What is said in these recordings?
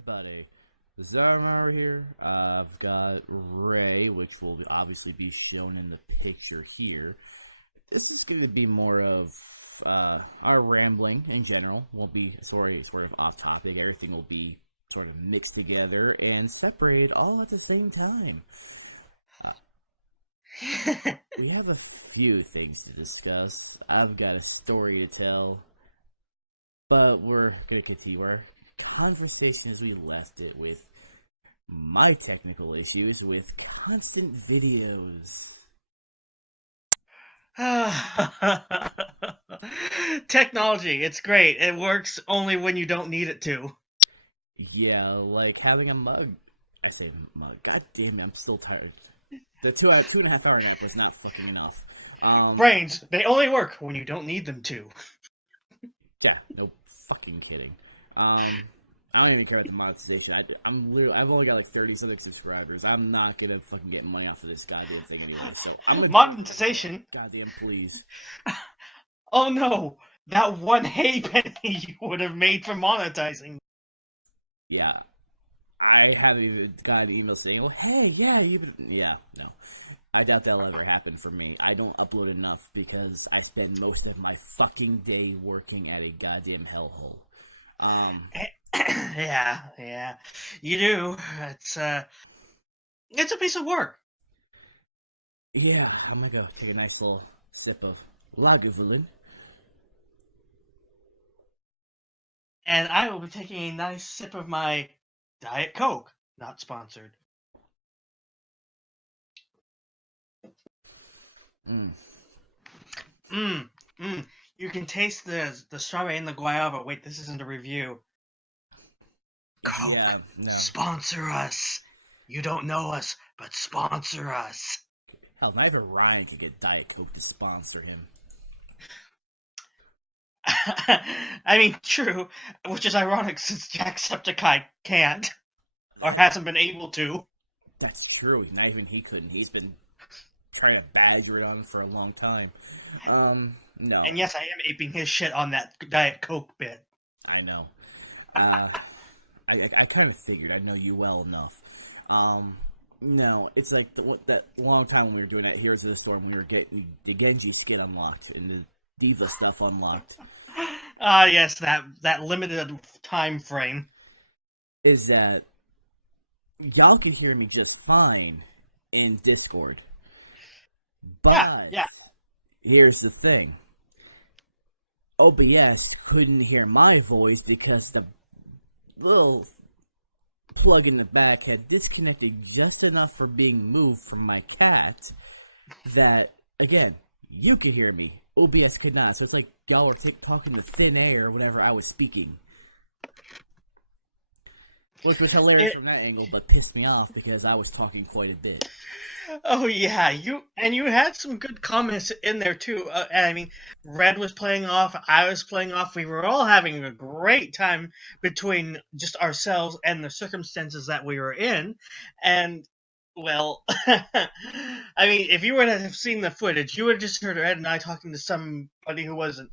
everybody. Zara here. I've got Ray, which will obviously be shown in the picture here. This is going to be more of our rambling in general. Won't be sort of off topic. Everything will be sort of mixed together and separated all at the same time. Uh, we have a few things to discuss. I've got a story to tell, but we're going to continue our conversation as we left it with my technical issues with constant videos. Technology, it's great. It works only when you don't need it to. Yeah, like having a mug. I say mug. God damn it, I'm still tired. The 2.5 hour nap was not fucking enough. Brains, they only work when you don't need them to. Yeah, no fucking kidding. I don't even care about the monetization. I've only got like 30 something subscribers. I'm not gonna fucking get money off of this goddamn thing anyway. So I'm gonna do monetization. Goddamn please. Oh no, that one hay penny you would have made for monetizing. Yeah, I haven't even got an email saying, "Well, hey, no." I doubt that'll ever happen for me. I don't upload enough because I spend most of my fucking day working at a goddamn hellhole. Yeah, you do. It's a piece of work. Yeah, I'm gonna go take a nice little sip of Lagavulin. And I will be taking a nice sip of my Diet Coke, not sponsored. Mm. You can taste the strawberry and the guava. Wait, this isn't a review. Coke, Yeah, no. Sponsor us. You don't know us, but sponsor us. Hell, not even Ryan could get Diet Coke to sponsor him. I mean, true, which is ironic since Jacksepticeye can't or hasn't been able to. That's true. Not even he couldn't. He's been trying to badger it on for a long time. No. And yes, I am aping his shit on that Diet Coke bit. I know. I kind of figured. I know you well enough. No, it's like that long time when we were doing that Heroes of the Storm, we were getting the Genji skin unlocked and the Diva stuff unlocked. Yes, that limited time frame. Is that y'all can hear me just fine in Discord. But here's the thing. OBS couldn't hear my voice because the little plug in the back had disconnected just enough for being moved from my cat that, again, you could hear me. OBS could not. So it's like y'all were talking to thin air whenever I was speaking. Which was hilarious from that angle, but pissed me off because I was talking quite a bit. Oh yeah, you had some good comments in there too. And I mean, Red was playing off, I was playing off. We were all having a great time between just ourselves and the circumstances that we were in. And well, I mean, if you were to have seen the footage, you would have just heard Red and I talking to somebody who wasn't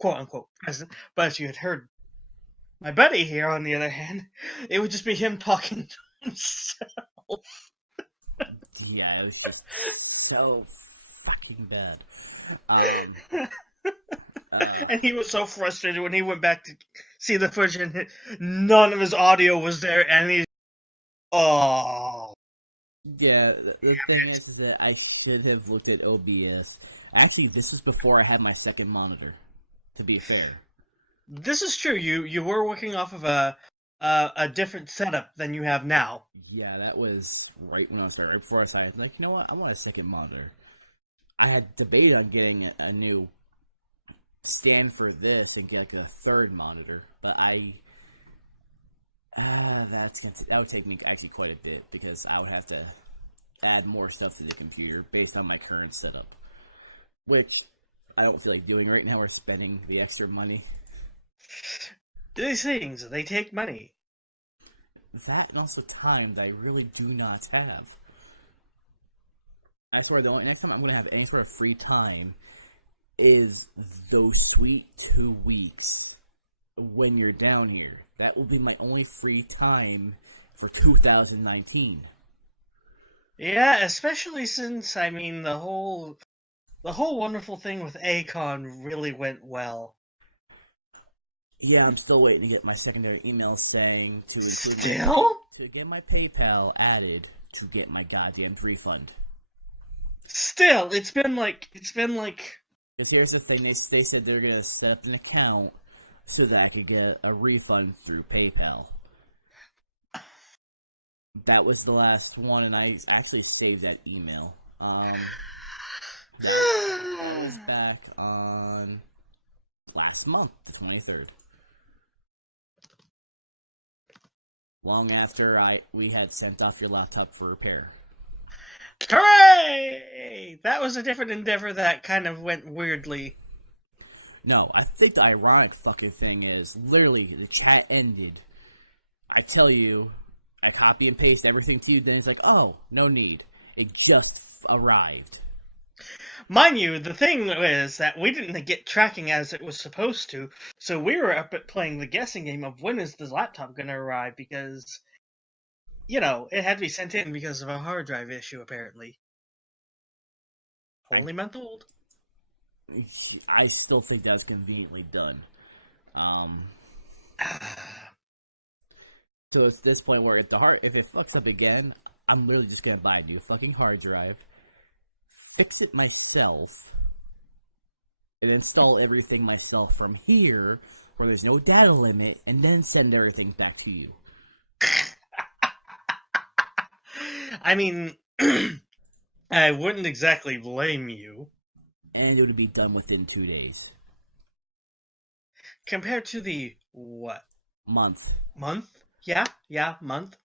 quote unquote present, but if you had heard my buddy here, on the other hand, it would just be him talking to himself. Yeah, it was just so fucking bad. And he was so frustrated when he went back to see the footage and none of his audio was there, and he's yeah. The thing is that I should have looked at OBS. Actually, this was before I had my second monitor. To be fair, this is true. You were working off of a different setup than you have now. Yeah, that was right when I started. Right before I started, like, you know what? I want a second monitor. I had debated on getting a new stand for this and get like a third monitor, but that would take me actually quite a bit because I would have to add more stuff to the computer based on my current setup, which I don't feel like doing right now or spending the extra money. These things, they take money. That and also time that I really do not have. I swear the only next time I'm going to have any sort of free time is those sweet 2 weeks when you're down here. That will be my only free time for 2019. Yeah, especially since I mean the whole wonderful thing with Acon really went well. Yeah, I'm still waiting to get my secondary email saying to include Still? to get my PayPal added to get my goddamn refund. Still, it's been like Because here's the thing, they said they're gonna set up an account so that I could get a refund through PayPal. That was the last one, and I actually saved that email. That that was back on last month, the 23rd. Long after we had sent off your laptop for repair. Hooray! That was a different endeavor that kind of went weirdly. No, I think the ironic fucking thing is literally the chat ended. I tell you, I copy and paste everything to you, then it's like, oh, no need. It just arrived. Mind you, the thing is that we didn't get tracking as it was supposed to, so we were up at playing the guessing game of when is the laptop going to arrive because, it had to be sent in because of a hard drive issue, apparently. I Only month old. I still think that was conveniently done. Um, so it's this point where if it fucks up again, I'm literally just gonna buy a new fucking hard drive, fix it myself, and install everything myself from here, where there's no data limit, and then send everything back to you. I mean, I wouldn't exactly blame you. And it would be done within 2 days. Compared to the, what, Month. month? Yeah, month.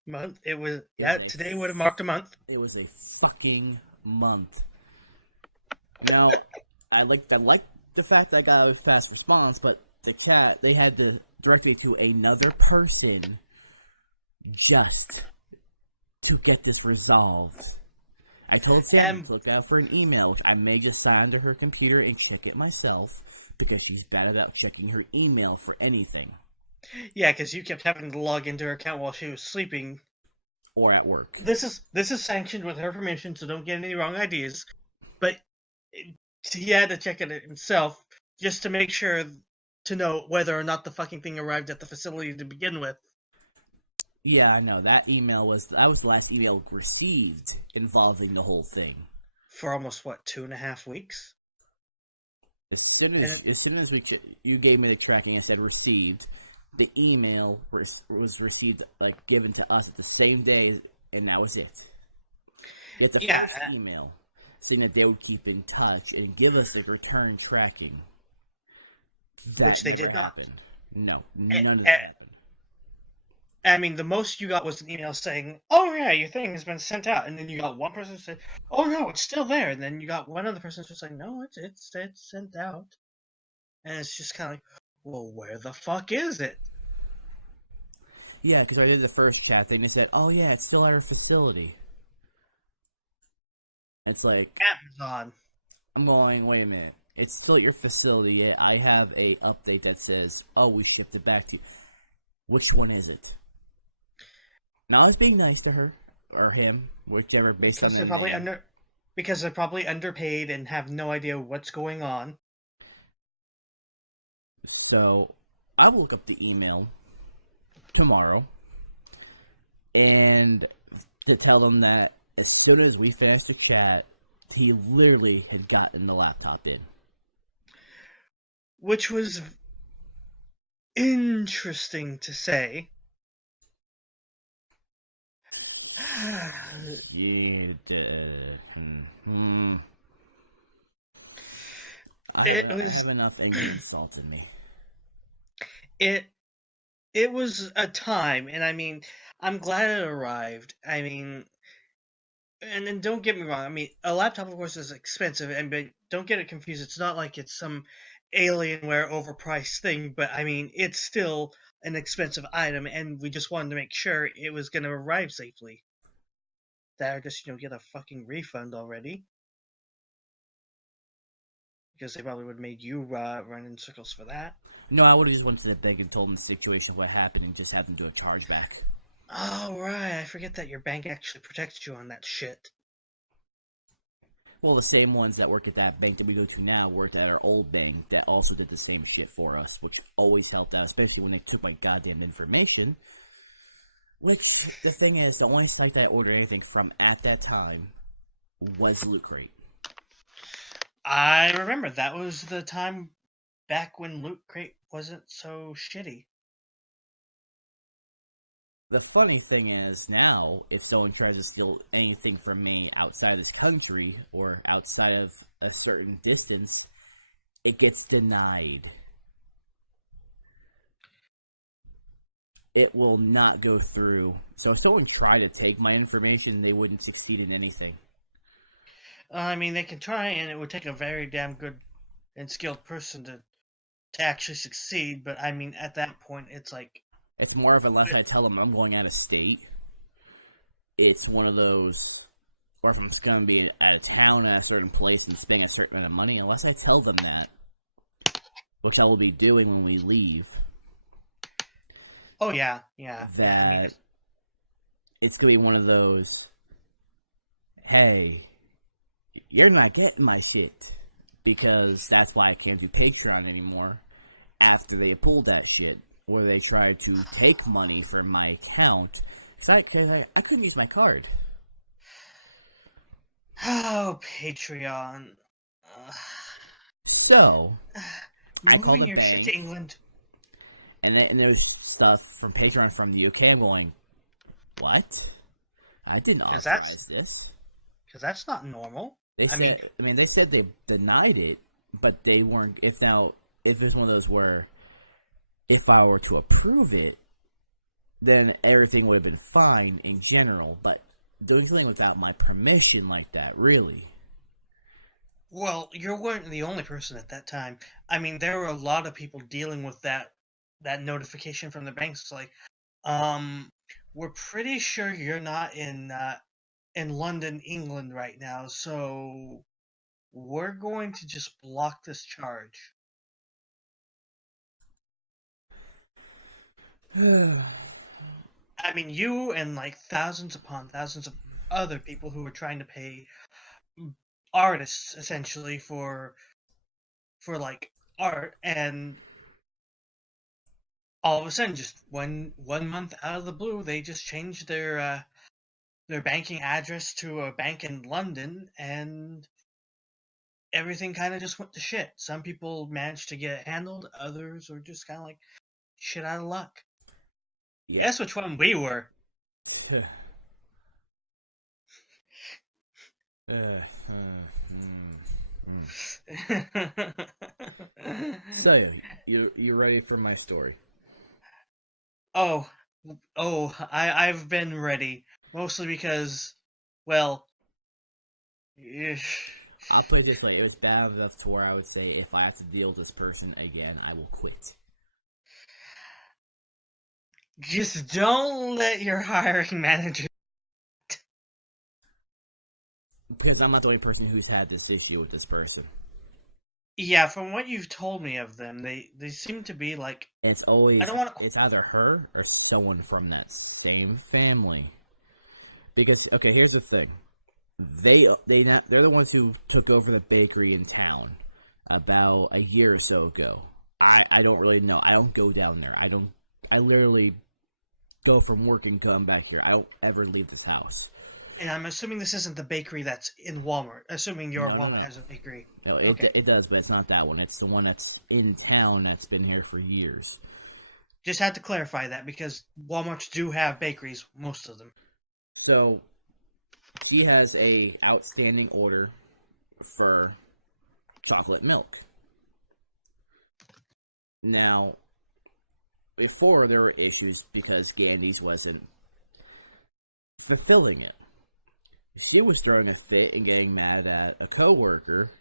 It was, It was today would have marked a month. It was a fucking month. Now, I like the fact that I got a fast response, but the chat, they had to direct me to another person just to get this resolved. I told Sam to look out for an email, which I may just sign onto her computer and check it myself, because she's bad about checking her email for anything. Yeah, because you kept having to log into her account while she was sleeping. Or at work. This is sanctioned with her permission, so don't get any wrong ideas. But he had to check it himself just to make sure to know whether or not the fucking thing arrived at the facility to begin with. Yeah, I know. That was the last email received involving the whole thing. For almost, what, 2.5 weeks? As soon as you gave me the tracking, I said received. The email was received, like, given to us at the same day, and that was it. Yet the first email saying that they would keep in touch and give us the return tracking, that never happened. No, none of that happened. I mean, the most you got was an email saying, "Oh yeah, your thing has been sent out," and then you got one person say, "Oh no, it's still there," and then you got one other person just like, "No, it's sent out," and it's just kind of like, well, where the fuck is it? Yeah, because I did the first chat thing. They said, "Oh yeah, it's still at our facility." It's like, Amazon. I'm going, wait a minute. It's still at your facility. Yeah, I have a update that says, "Oh, we shipped it back to you." Which one is it? Now I was being nice to her or him, whichever, based on the name. Because they're probably underpaid and have no idea what's going on. So I will look up the email tomorrow and to tell them that as soon as we finished the chat, he literally had gotten the laptop in. Which was interesting to say. Yeah, I have enough anger and salt in me. It was a time, and I mean, I'm glad it arrived. I mean, and then don't get me wrong. I mean, a laptop, of course, is expensive, but don't get it confused. It's not like it's some Alienware overpriced thing, but I mean, it's still an expensive item, and we just wanted to make sure it was going to arrive safely. That or just get a fucking refund already. because they probably would have made you run in circles for that. No, I would have just went to the bank and told them the situation, what happened, and just have them do a chargeback. Oh, right. I forget that your bank actually protects you on that shit. Well, the same ones that work at that bank that we go to now worked at our old bank that also did the same shit for us, which always helped out, especially when they took my goddamn information. Which, the thing is, the only site that I ordered anything from at that time was Loot Crate. I remember that was the time back when Loot Crate wasn't so shitty. The funny thing is, now, if someone tries to steal anything from me outside this country or outside of a certain distance, it gets denied. It will not go through. So if someone tried to take my information, they wouldn't succeed in anything. I mean, they can try, and it would take a very damn good and skilled person to actually succeed. But I mean, at that point, it's like It's more of unless I tell them I'm going out of state. It's one of those, or if I'm going to be out of town at a certain place and spending a certain amount of money, unless I tell them that, which I will be doing when we leave, oh yeah, yeah, that it's going to be one of those, hey, you're not getting my shit. Because that's why I can't do Patreon anymore. After they pulled that shit, where they tried to take money from my account, because I couldn't use my card. Oh, Patreon. So, I called the Moving your shit to bank, England. and there's stuff from Patreon from the UK. I'm going, what? I didn't 'Cause authorize this. Because that's not normal. They said, they said they denied it, but they weren't. If it was one of those where, if I were to approve it, then everything would have been fine in general. But doing something without my permission like that, really. Well, you weren't the only person at that time. I mean, there were a lot of people dealing with that notification from the banks. Like, we're pretty sure you're not in London, England right now, so we're going to just block this charge. I mean, you and like thousands upon thousands of other people who were trying to pay artists essentially for like art, and all of a sudden, just one month out of the blue, they just changed their banking address to a bank in London, and everything kind of just went to shit. Some people managed to get it handled, others were just kind of like shit out of luck. Yeah. Guess which one we were. So you ready for my story? Oh, I've been ready. Mostly because, well, I'll put it this way: it was bad enough to where I would say, if I have to deal with this person again, I will quit. just don't let your hiring manager. Because I'm not the only person who's had this issue with this person. Yeah, from what you've told me of them, they seem to be like. It's always, I don't wanna... it's either her or someone from that same family. Because, okay, here's the thing. They're the ones who took over the bakery in town about a year or so ago. I don't really know. I don't go down there. I literally go from work and come back here. I don't ever leave this house. And I'm assuming this isn't the bakery that's in Walmart. Assuming your No. Walmart has a bakery. No, it does, but it's not that one. It's the one that's in town that's been here for years. Just had to clarify that because Walmarts do have bakeries, most of them. So, she has a outstanding order for chocolate milk. Now, before there were issues because Gandy's wasn't fulfilling it. She was throwing a fit and getting mad at a coworker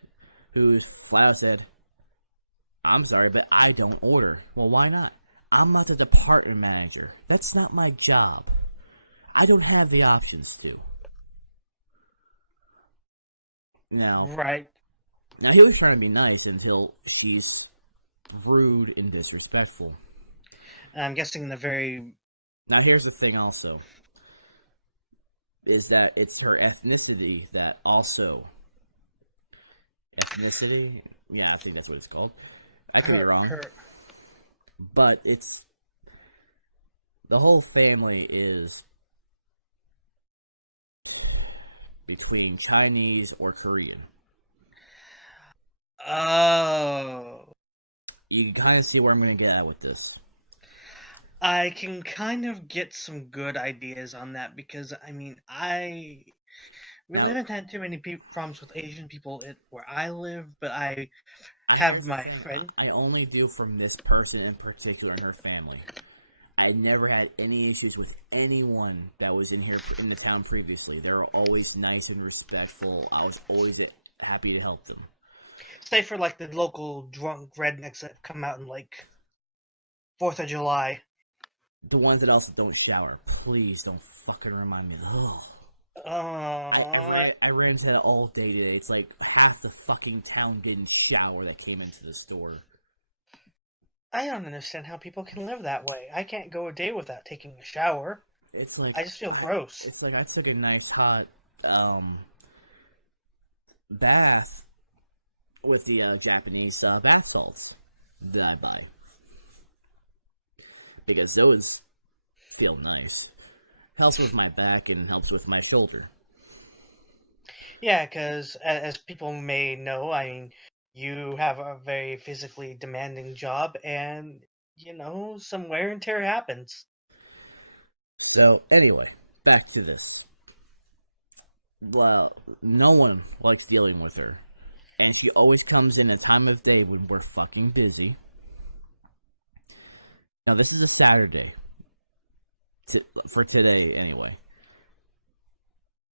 who flat out said, "I'm sorry, but I don't order." Well, why not? I'm not the department manager. That's not my job. I don't have the options to. Now, Right. Now, he was trying to be nice until she's rude and disrespectful. And I'm guessing the very. Now, here's the thing also, is that it's her ethnicity that also... Ethnicity? Yeah, I think that's what it's called. I could be wrong. But it's... The whole family is between Chinese or Korean. Oh. You can kind of see where I'm going to get at with this. I can kind of get some good ideas on that because, we haven't had too many problems with Asian people where I live, but I have here's the my thing. friend. I only do from this person in particular and her family. I never had any issues with anyone that was in here in the town previously. They were always nice and respectful. I was always happy to help them. Say for like the local drunk rednecks that come out in like 4th of July. The ones that also don't shower. Please don't fucking remind me. Ugh. I ran into that all day today. It's like half the fucking town didn't shower that came into the store. I don't understand how people can live that way. I can't go a day without taking a shower. It's like I just feel gross. It's like I took a nice hot bath with the Japanese bath salts that I buy. Because those feel nice. Helps with my back and helps with my shoulder. Yeah, because as people may know, you have a very physically demanding job, and some wear and tear happens. So anyway, back to this. Well, no one likes dealing with her, and she always comes in a time of day when we're fucking busy. Now this is a Saturday. For today, anyway.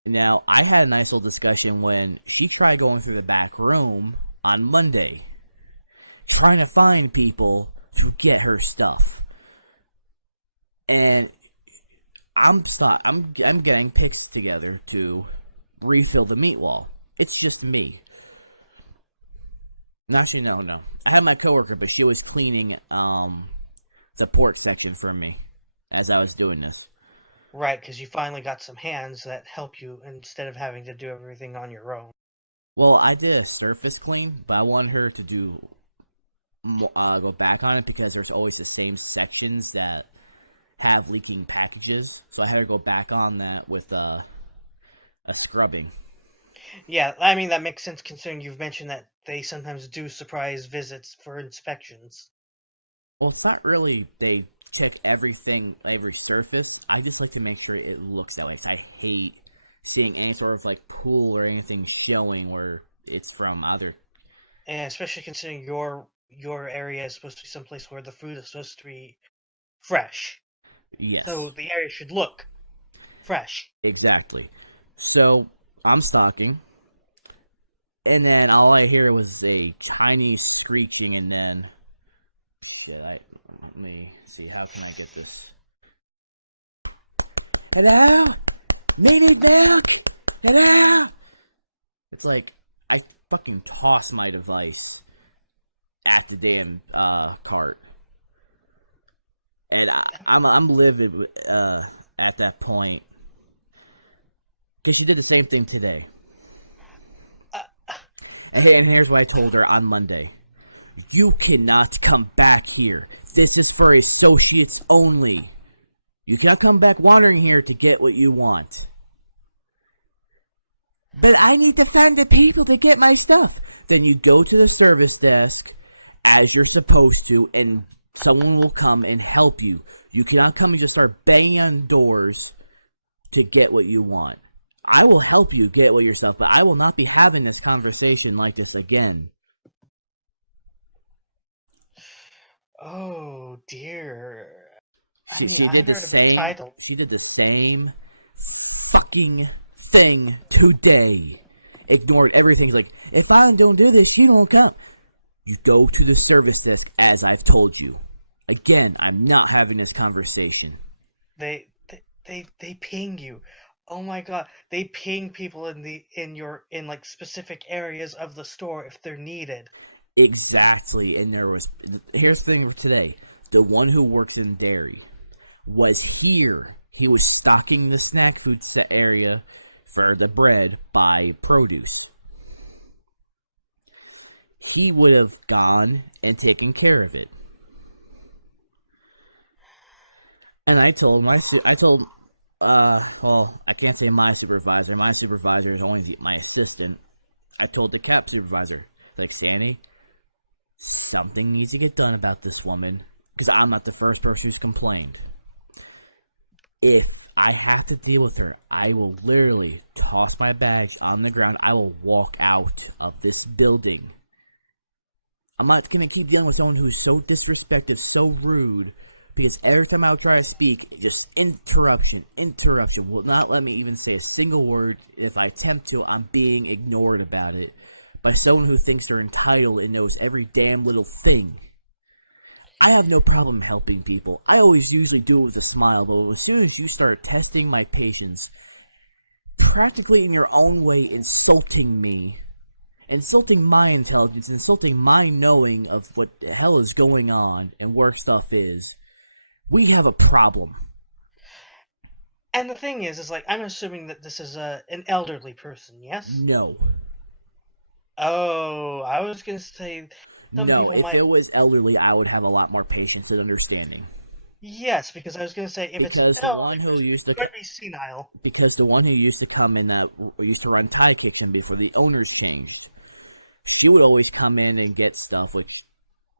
Now, I had a nice little discussion when she tried going through the back room on Monday, trying to find people to get her stuff. And I'm getting picks together to refill the meat wall. It's just me. Actually, no. I had my coworker, but she was cleaning the pork section for me as I was doing this. Right, because you finally got some hands that help you instead of having to do everything on your own. Well, I did a surface clean, but I wanted her to go back on it because there's always the same sections that have leaking packages. So I had her go back on that with a scrubbing. Yeah, that makes sense considering you've mentioned that they sometimes do surprise visits for inspections. Well, it's not really they check everything, every surface. I just like to make sure it looks that way. Cause I hate seeing any sort of like pool or anything showing where it's from either. And especially considering your area is supposed to be someplace where the food is supposed to be fresh. Yes. So the area should look fresh. Exactly. So I'm stalking, and then all I hear was a Chinese screeching, and then shit. Let me see. How can I get this? Hello? Me need milk? Hello? It's like I fucking toss my device at the damn cart, and I'm livid at that point because she did the same thing today. And here's what I told her on Monday. You cannot come back here. This is for associates only. You cannot come back wandering here to get what you want. But I need to find the people to get my stuff. Then you go to the service desk as you're supposed to, and someone will come and help you. You cannot come and just start banging on doors to get what you want. I will help you get what yourself, but I will not be having this conversation like this again. Oh dear. She did the same. She did the same fucking thing today. Ignored everything. He's like, if I don't do this, you don't come. You go to the service desk as I've told you. Again, I'm not having this conversation. They ping you. Oh my god, they ping people in like specific areas of the store if they're needed. Exactly. And there was, here's the thing for today: the one who works in dairy was here. He was stocking the snack food set area for the bread by produce. He would have gone and taken care of it. And I told, well, I can't say my supervisor. My supervisor is only my assistant. I told the cap supervisor, like, Sandy, something needs to get done about this woman, because I'm not the first person who's complained. If I have to deal with her, I will literally toss my badge on the ground. I will walk out of this building. I'm not going to keep dealing with someone who's so disrespectful, so rude, because every time I try to speak, just interruption, will not let me even say a single word. If I attempt to, I'm being ignored about it by someone who thinks they're entitled and knows every damn little thing. I have no problem helping people. I always usually do it with a smile, but as soon as you start testing my patience, practically in your own way insulting me, insulting my intelligence, insulting my knowing of what the hell is going on and where stuff is, we have a problem. And the thing is like I'm assuming that this is an elderly person, yes? No. Oh, I was gonna say some No, people if might. it was elderly, I would have a lot more patience and understanding. Yes, because I was gonna say if it's an Because the elderly one who person, used it to could be senile. because the one who used to come in that used to run Thai Kitchen before the owners changed, she would always come in and get stuff, which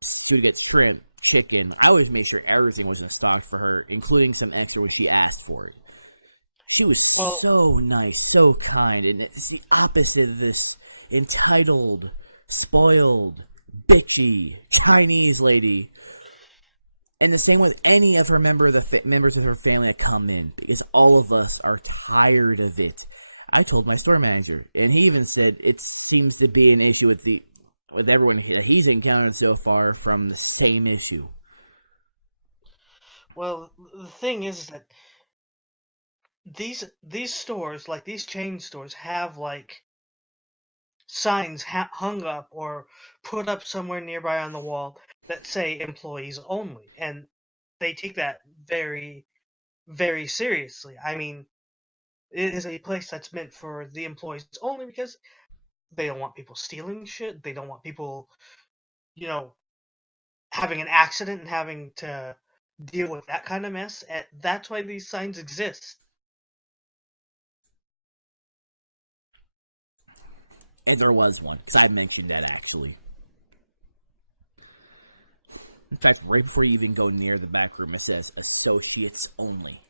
she would get shrimp, chicken. I always made sure everything was in stock for her, including some extra when she asked for it. She was Well, so nice, so kind, and it's the opposite of this entitled, spoiled, bitchy Chinese lady. And the same with any of her members of her family that come in, because all of us are tired of it. I told my store manager, and he even said it seems to be an issue with everyone that he's encountered so far from the same issue. well, the thing is that these stores, like these chain stores, have like signs hung up or put up somewhere nearby on the wall that say employees only, and they take that very, very seriously. I mean, it is a place that's meant for the employees only because they don't want people stealing shit. They don't want people, you know, having an accident and having to deal with that kind of mess. And that's why these signs exist. And there was one, because I mentioned that actually. In fact, right before you even go near the back room, it says associates only.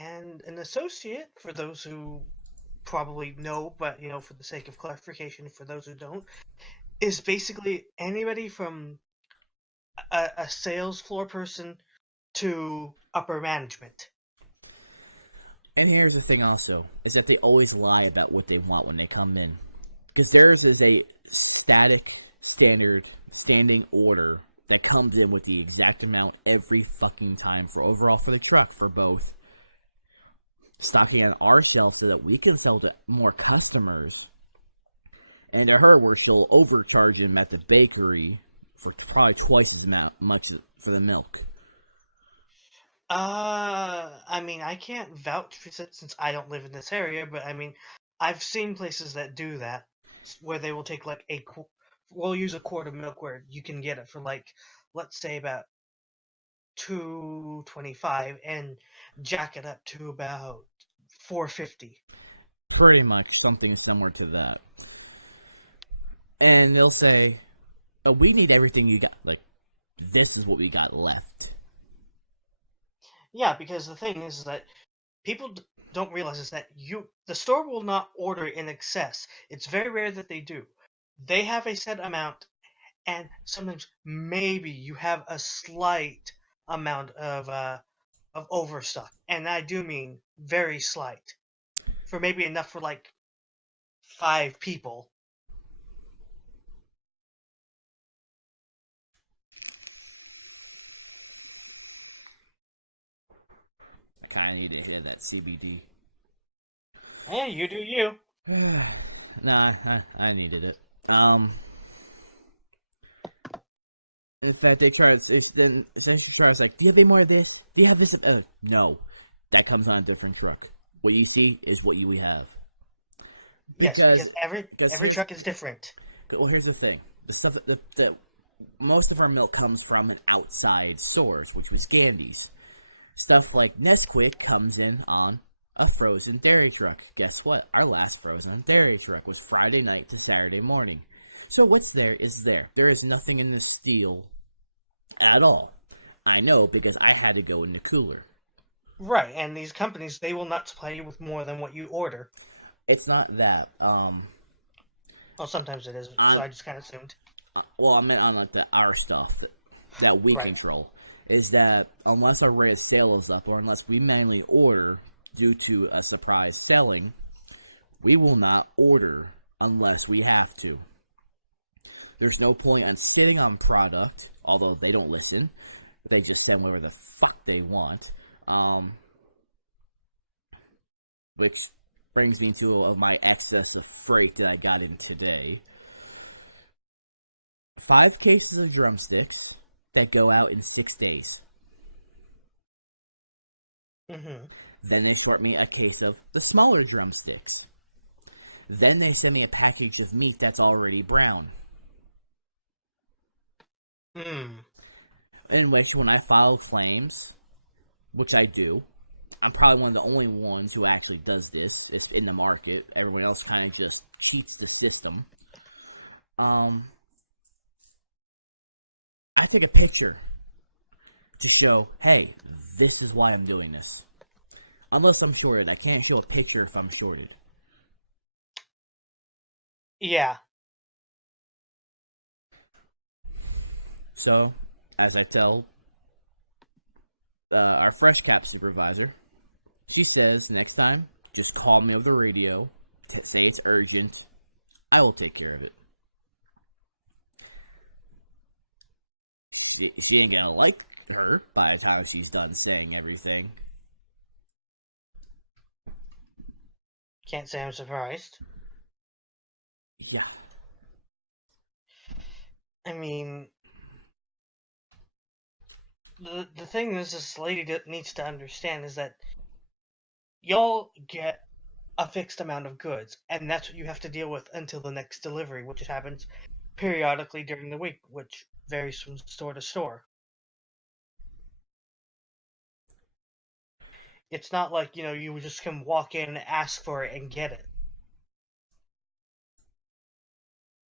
And an associate, for those who probably know, but for the sake of clarification, for those who don't, is basically anybody from a sales floor person to upper management. And here's the thing also, is that they always lie about what they want when they come in. Because theirs is a static, standard, standing order that comes in with the exact amount every fucking time for overall for the truck for both stocking on our shelves so that we can sell to more customers, and to her where she'll overcharge him at the bakery for probably twice as much for the milk. I mean, I can't vouch for it since I don't live in this area, but I mean, I've seen places that do that, where they will take like we'll use a quart of milk where you can get it for like, let's say about 2.25 and jack it up to about 4.50. Pretty much something similar to that. And they'll say, oh, we need everything you got. Like, this is what we got left. Yeah, because the thing is that people don't realize is that the store will not order in excess. It's very rare that they do. They have a set amount, and sometimes maybe you have a slight amount of overstock, and I do mean very slight, for maybe enough for like 5 people. I kind of need to hit that CBD. Yeah, you do you. I needed it. In fact, they try. Then essentially try. It's like, do you have any more of this? Do you have this? No, that comes on a different truck. What you see is what you have. Yes, Because because every because every here's truck is different. well here's the thing. The stuff that most of our milk comes from an outside source, which was Gandy's. Stuff like Nesquik comes in on a frozen dairy truck. Guess what? Our last frozen dairy truck was Friday night to Saturday morning. So what's there is there. There is nothing in the steel at all. I know because I had to go in the cooler. Right, and these companies, they will not supply you with more than what you order. It's not that. Well, sometimes it is, so On I just kind of assumed. well, I meant on like the our stuff that we Right. control is that unless our rate of sale is up or unless we manually order due to a surprise selling, we will not order unless we have to. There's no point on sitting on product, although they don't listen. They just send whatever the fuck they want. Which brings me to my excess of freight that I got in today. 5 cases of drumsticks that go out in 6 days. Mm-hmm. Then they short me a case of the smaller drumsticks. Then they send me a package of meat that's already brown. Hmm. In which, when I file claims, which I do, I'm probably one of the only ones who actually does this. It's in the market. Everyone else kind of just cheats the system. Um, I take a picture to show, hey, this is why I'm doing this. Unless I'm shorted, I can't show a picture if I'm shorted. Yeah. So, as I tell our fresh cap supervisor, she says next time, just call me over the radio, say it's urgent. I will take care of it. She ain't gonna like her by the time she's done saying everything. Can't say I'm surprised. Yeah. I mean, the thing this lady needs to understand is that y'all get a fixed amount of goods, and that's what you have to deal with until the next delivery, which happens periodically during the week, which varies from store to store. It's not like, you just can walk in, ask for it, and get it.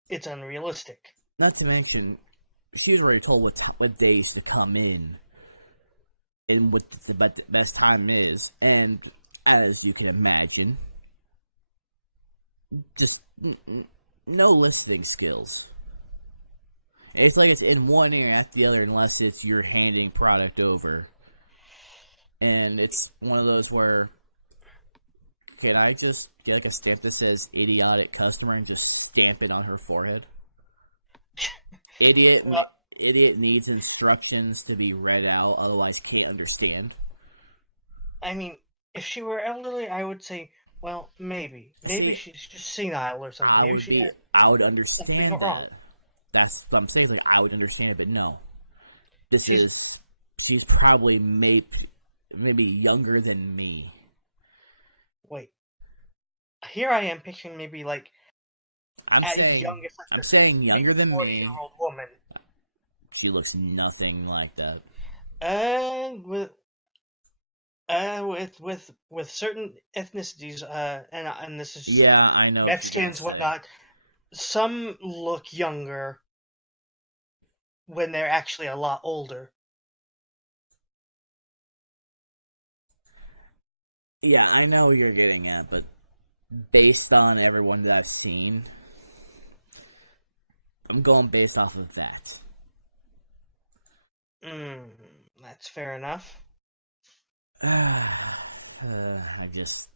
It's unrealistic. Not to mention, she was already told what days to come in and what the best time is, and as you can imagine, just no listening skills. It's like it's in one ear at the other, unless it's you're handing product over, and it's one of those where can I just get like a stamp that says "idiotic customer" and just stamp it on her forehead? Idiot, Well, idiot needs instructions to be read out, otherwise can't understand. I mean, if she were elderly, I would say, well, maybe. Maybe See, she's just senile or something. Maybe she had I would something understand wrong. that. That's what I'm saying. It's like I would understand it, but no. This She's is she's probably maybe younger than me. Wait. Here I am picturing maybe like I'm at saying youngest, I'm saying maybe younger than 40 year me. old woman. She looks nothing like that. And with certain ethnicities, and this is just Yeah, I know what you're gonna Mexicans, say. whatnot. Some look younger when they're actually a lot older. Yeah, I know what you're getting at, but based on everyone that I've seen, I'm going based off of that. Mm, that's fair enough. I just.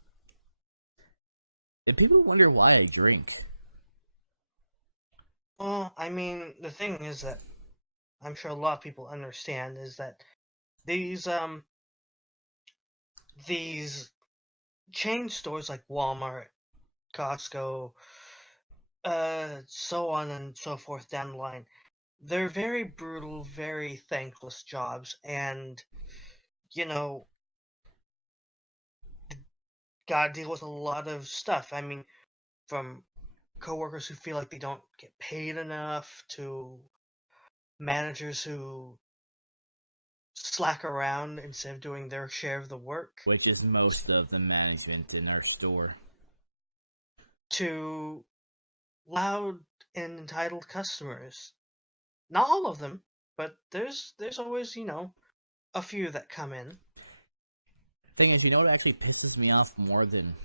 And people wonder why I drink. Well, I mean, the thing is that I'm sure a lot of people understand is that these these chain stores like Walmart, Costco, so on and so forth down the line, they're very brutal, very thankless jobs, and you know, gotta deal with a lot of stuff. I mean, from coworkers who feel like they don't get paid enough to managers who slack around instead of doing their share of the work which is most of the management in our store. to loud and entitled customers. Not all of them, but there's always, a few that come in. Thing is, you know what actually pisses me off more than,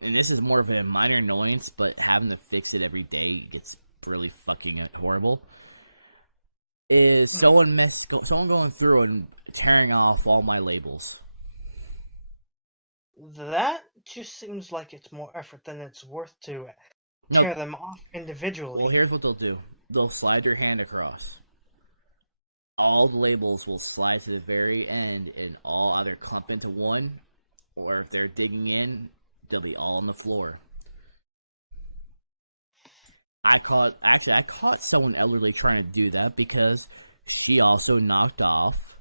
and this is more of a minor annoyance, but having to fix it every day gets really fucking horrible. Is someone going through and tearing off all my labels? That just seems like it's more effort than it's worth to No. tear them off individually. Well, here's what they'll do. They'll slide your hand across. All the labels will slide to the very end and all either clump into one, or if they're digging in, they'll be all on the floor. I caught someone elderly trying to do that because she also knocked off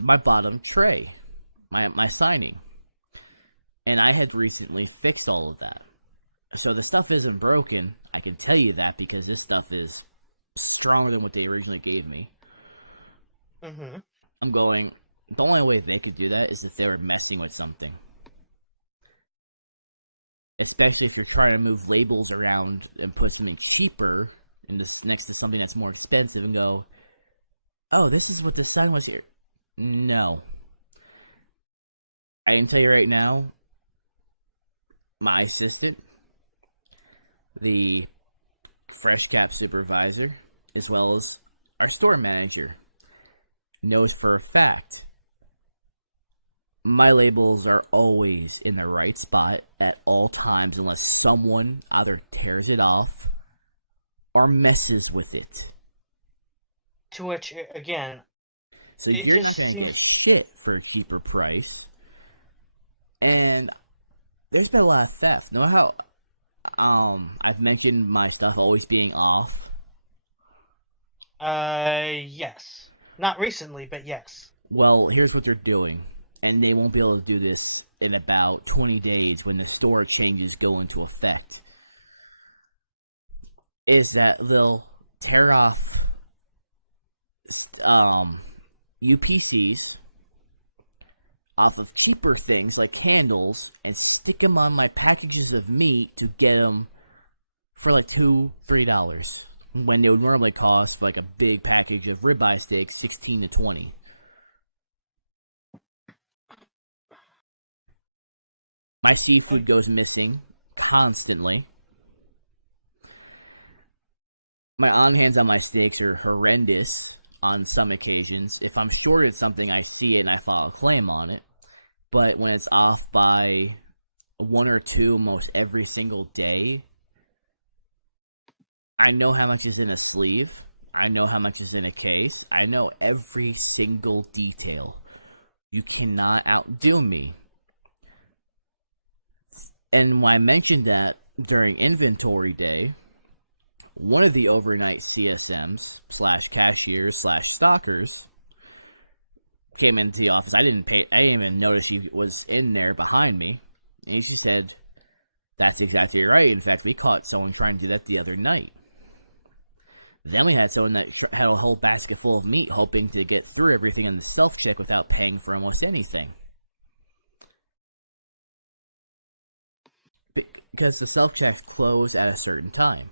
my bottom tray, my signing. And I had recently fixed all of that. So the stuff isn't broken. I can tell you that because this stuff is stronger than what they originally gave me. Mm-hmm. I'm going, the only way they could do that is if they were messing with something. Especially if you're trying to move labels around and put something cheaper in this next to something that's more expensive and go, oh, this is what the sign was here. No. I can tell you right now, my assistant, the fresh cap supervisor, as well as our store manager, knows for a fact my labels are always in the right spot at all times unless someone either tears it off or messes with it. To which, again, so you're not going to get shit for a cheaper price. And there's been a lot of theft. Know how I've mentioned my stuff always being off? Yes. Not recently, but yes. Well, here's what they're doing. And they won't be able to do this in about 20 days when the store changes go into effect. Is that they'll tear off UPCs off of cheaper things like candles and stick them on my packages of meat to get them for like $2-3 when they would normally cost for like a big package of ribeye steaks $16 to $20. My seafood goes missing constantly. My on-hands on my steaks are horrendous on some occasions. If I'm shorted something, I see it and I file a claim on it. But when it's off by 1 or 2 almost every single day, I know how much is in a sleeve. I know how much is in a case. I know every single detail. You cannot outdo me. And when I mentioned that during inventory day, one of the overnight CSMs / cashiers / stockers came into the office. I didn't even notice she was in there behind me. And she said, that's exactly right. In fact, we caught someone trying to do that the other night. Then we had someone that had a whole basket full of meat hoping to get through everything in the self-check without paying for almost anything. Because the self-checks close at a certain time.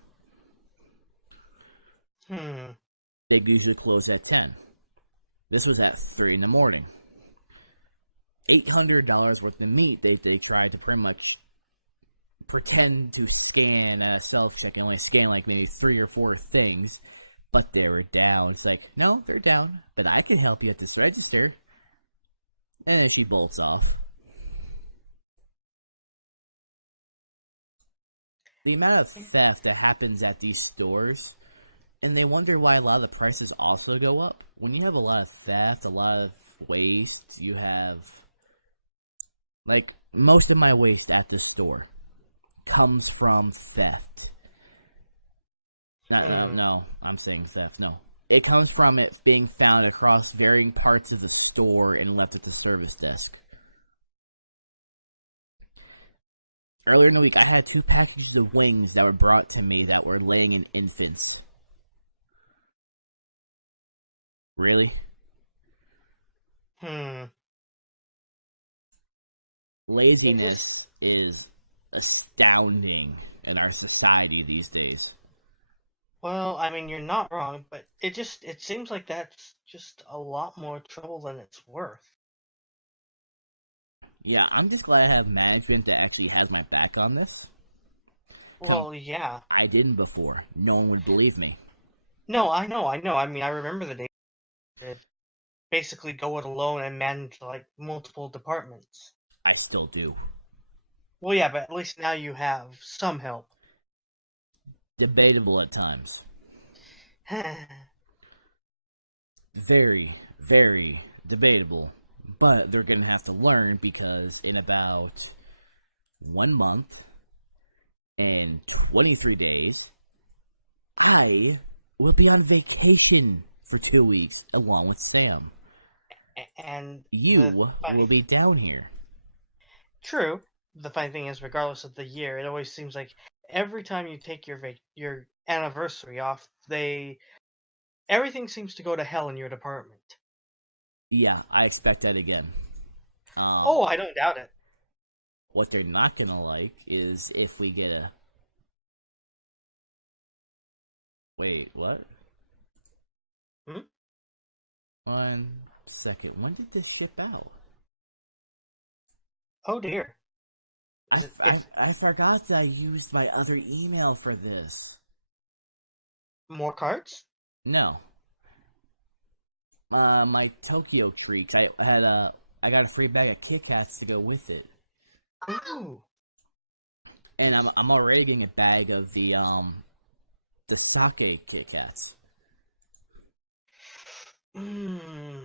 They usually close at 10. This was at 3 in the morning. $800 worth of meat they tried to pretty much pretend to scan at a self-check and only scan like maybe 3 or 4 things, but they were down. It's like, no, they're down, but I can help you at this register. And then she bolts off. The amount of theft that happens at these stores, and they wonder why a lot of the prices also go up. When you have a lot of theft, a lot of waste, you have Like, most of my waste at the store comes from theft. No, Hmm. no, I'm saying theft. No. It comes from it being found across varying parts of the store and left at the service desk. Earlier in the week, I had 2 packages of wings that were brought to me that were laying in infants. Really? Hmm. It just Laziness is astounding in our society these days. Well, I mean, you're not wrong, but it seems like that's just a lot more trouble than it's worth. Yeah, I'm just glad I have management that actually has my back on this. Come, Well, yeah. I didn't before. No one would believe me. No, I know. I mean, I remember the day to basically go it alone and manage like multiple departments. I still do. Well, yeah, but at least now you have some help. Debatable at times. Very, very debatable. But they're going to have to learn because in about 1 month and 23 days, I will be on vacation for 2 weeks along with Sam. And the You will funny, be down here. true, the funny thing is, regardless of the year, it always seems like every time you take your anniversary off, they everything seems to go to hell in your department. Yeah, I expect that again. Oh, Um, I don't doubt it. what they're not gonna like is if we get a wait. What? Hmm? 1 second. When did this ship out? Oh dear. I, Is it this I forgot that I used my other email for this. more cards? No, my Tokyo treats. I got a free bag of Kit Kats to go with it, Ooh. and I'm already getting a bag of the sake Kit Kats. Mm.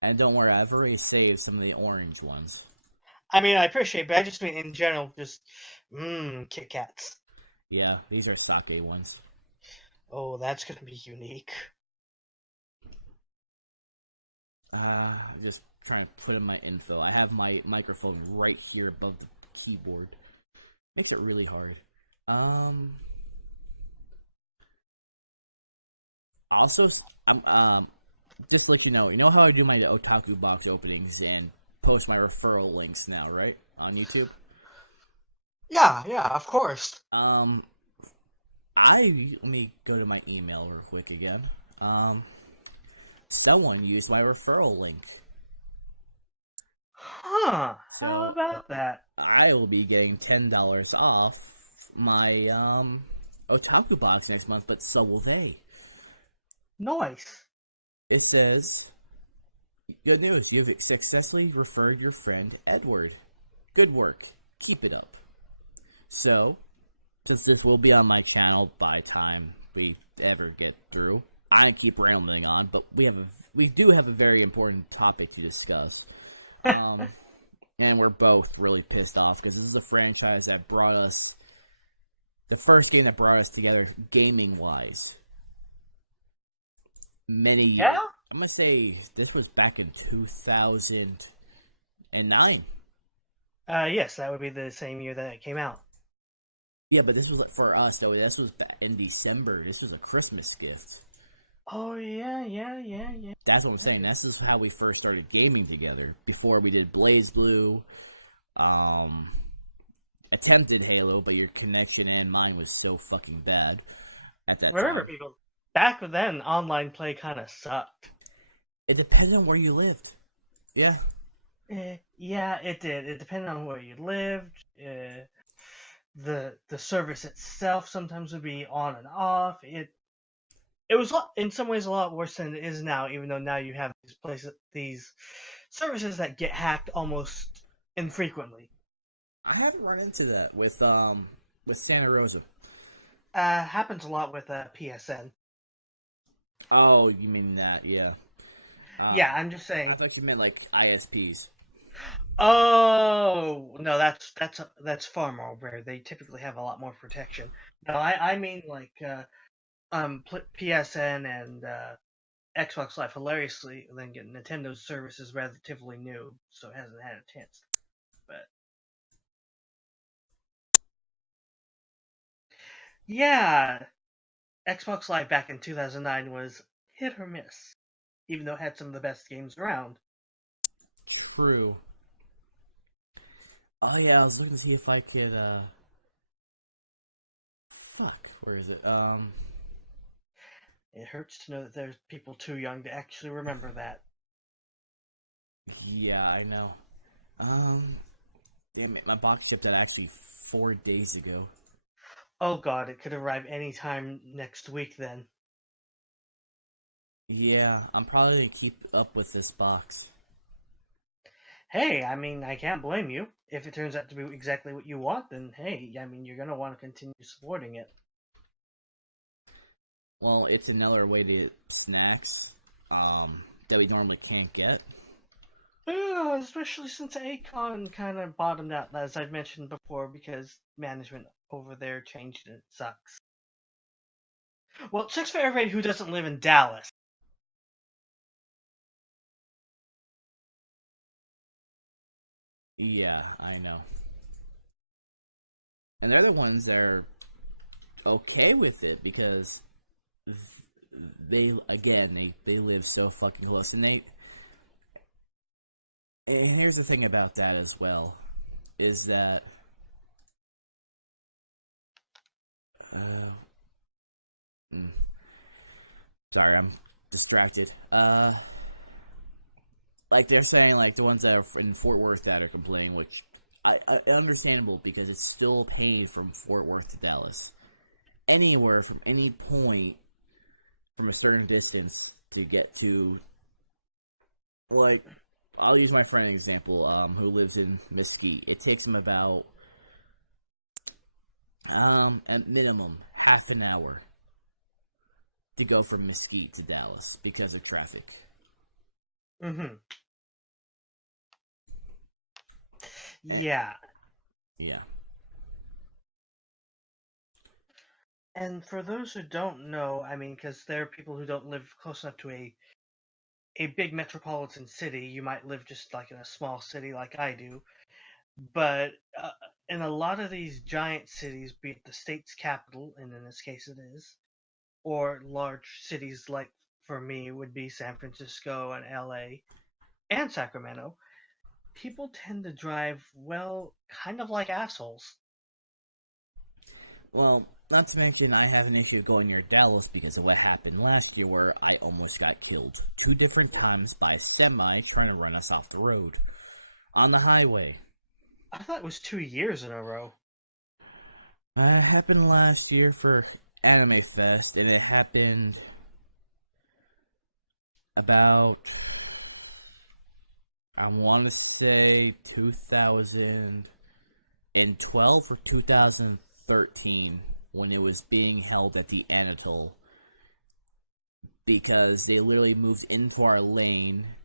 And don't worry, I've already saved some of the orange ones. I mean, I appreciate, but I just mean in general, just Kit Kats. Yeah, these are sake ones. Oh, that's gonna be unique. Just trying to put in my info. I have my microphone right here above the keyboard. Makes it really hard. Um. Also, I'm just to let you know. You know how I do my otaku box openings and post my referral links now, right, on YouTube. Yeah, yeah, of course. Um, I let me go to my email real quick again. Someone used my referral link, Huh? How so about that? I will be getting $10 off my otaku box next month, but so will they. Nice. It says, "Good news, you have successfully referred your friend Edward. Good work. Keep it up." So, since this will be on my channel by time we ever get through, I keep rambling on, but we do have a very important topic to discuss. Um, and we're both really pissed off because this is a franchise that brought us the first game that brought us together gaming wise many Yeah? years. I'm gonna say this was back in 2009. Yes, that would be the same year that it came out. Yeah, but this was for us though. This was back in December. This was a Christmas gift. Oh yeah, yeah, yeah, yeah. That's what I'm saying. This is how we first started gaming together. Before we did Blaze Blue, um, attempted Halo, but your connection and mine was so fucking bad at that Remember, time. people, back then, online play kind of sucked. It depended on where you lived. Yeah. Yeah, it did. It depended on where you lived. The service itself sometimes would be on and off. It was in some ways a lot worse than it is now. Even though now you have these services that get hacked almost infrequently. I haven't run into that with Santa Rosa. Happens a lot with PSN. Oh, you mean that? Yeah. Yeah, Um, I'm just I saying. thought you meant like ISPs. Oh no, that's far more rare. They typically have a lot more protection. No, I mean like PSN and Xbox Live. Hilariously, then get Nintendo's service is relatively new, so it hasn't had a chance. But yeah, Xbox Live back in 2009 was hit or miss, even though it had some of the best games around. True. Oh yeah, I was looking to see if I could fuck, where is it? It hurts to know that there's people too young to actually remember that. Yeah, I know. Um damn it, my box shipped out actually 4 days ago. Oh god, it could arrive any time next week then. Yeah, I'm probably gonna keep up with this box. Hey, I mean, I can't blame you. If it turns out to be exactly what you want, then hey, I mean, you're gonna want to continue supporting it. Well, it's another way to get snacks that we normally can't get. Especially since Akon kind of bottomed out, as I've mentioned before, because management over there changed and it sucks. Well, it sucks for everybody who doesn't live in Dallas. Yeah, I know. And they're the ones that are okay with it because they again they live so fucking close and here's the thing about that as well is that uh mm, sorry, I'm distracted. Like they're saying, like the ones that are in Fort Worth that are complaining, which I understandable because it's still paid from Fort Worth to Dallas. Anywhere from any point from a certain distance to get to, like, I'll use my friend example, who lives in Mesquite. It takes him about at minimum half an hour to go from Mesquite to Dallas because of traffic. Mm-hmm. And, Yeah, yeah. and for those who don't know, I mean, because there are people who don't live close enough to a big metropolitan city. You might live just like in a small city like I do. But in a lot of these giant cities, be it the state's capital, and in this case it is, or large cities like for me would be San Francisco and LA and Sacramento, people tend to drive, well, kind of like assholes. Well, not to mention, I have an issue going near Dallas because of what happened last year where I almost got killed 2 different times by a semi trying to run us off the road on the highway. I thought it was 2 years in a row. It happened last year for Anime Fest, and it happened about, I want to say 2012 or 2013 when it was being held at the Anatole because they literally moved into our lane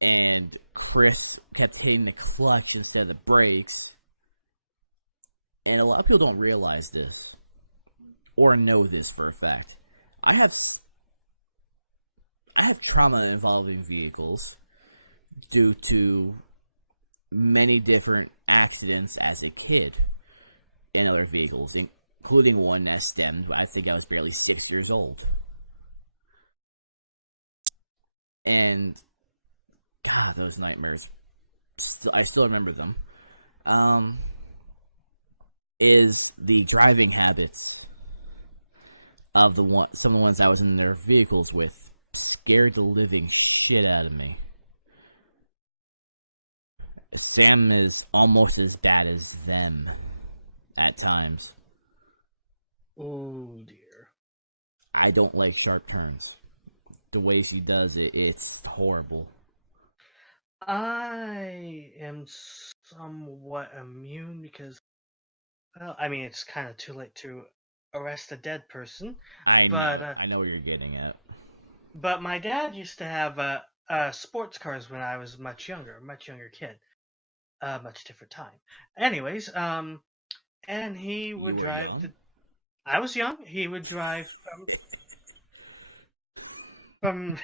and Chris kept hitting the clutch instead of the brakes. And a lot of people don't realize this or know this for a fact. I have I have trauma involving vehicles due to many different accidents as a kid in other vehicles, including one that stemmed. I think I was barely 6 years old, and God, those nightmares. I still remember them. Um, is the driving habits of some of the ones I was in their vehicles with scared the living shit out of me. Sam is almost as bad as them at times. Oh dear. I don't like sharp turns. The way she does it, it's horrible. I am somewhat immune because, well, I mean, it's kind of too late to arrest a dead person, but I know where you're getting at. my dad used to have sports cars when I was much younger kid. a much different time. Anyways, and he You would were drive. young. I was young. He would drive from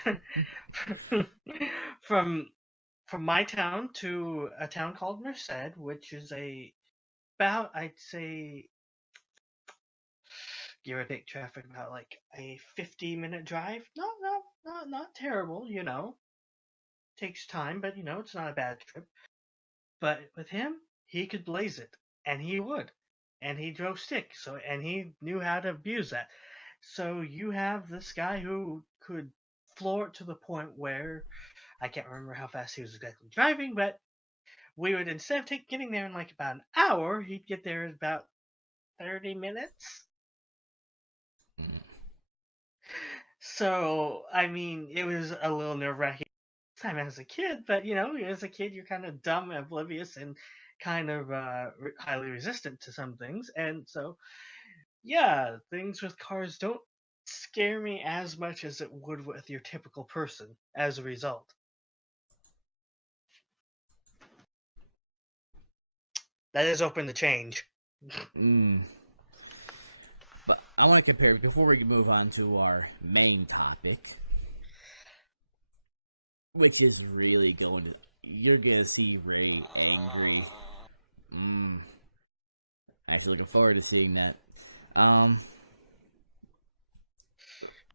from from my town to a town called Merced, which is about, I'd say, give or take traffic, about like a 50-minute drive. Not terrible, Takes time, but it's not a bad trip. But with him, he could blaze it, and he would, and he drove stick, and he knew how to abuse that. So you have this guy who could floor it to the point where I can't remember how fast he was exactly driving, but we would, instead of getting there in like about an hour, he'd get there in about 30 minutes. Mm. So, I mean, it was a little nerve wracking time as a kid, but as a kid, you're kind of dumb and oblivious and kind of highly resistant to some things. And so, yeah, things with cars don't scare me as much as it would with your typical person as a result. That is open to change. Mm. But I want to compare before we move on to our main topic, which is really going to. You're gonna see Ray angry. Actually, looking forward to seeing that. Um,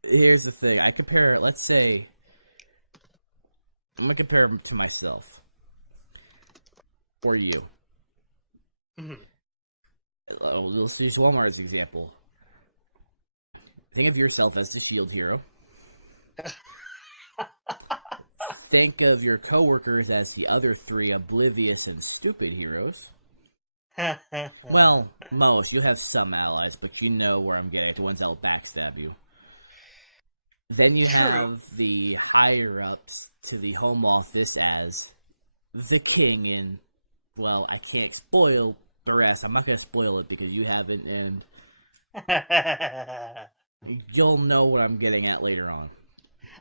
Here's the thing. I compare. Let's say I'm gonna compare him to myself or you. Mhm. Let's use Walmart as an example. Think of yourself as the shield hero. Think of your coworkers as the other three oblivious and stupid heroes. Well, most. You'll have some allies, but you know where I'm getting at. The ones that will backstab you. Then you True. have the higher ups to the home office as the king, and well, I can't spoil the rest. I'm not gonna spoil it because you haven't, and you'll know what I'm getting at later on.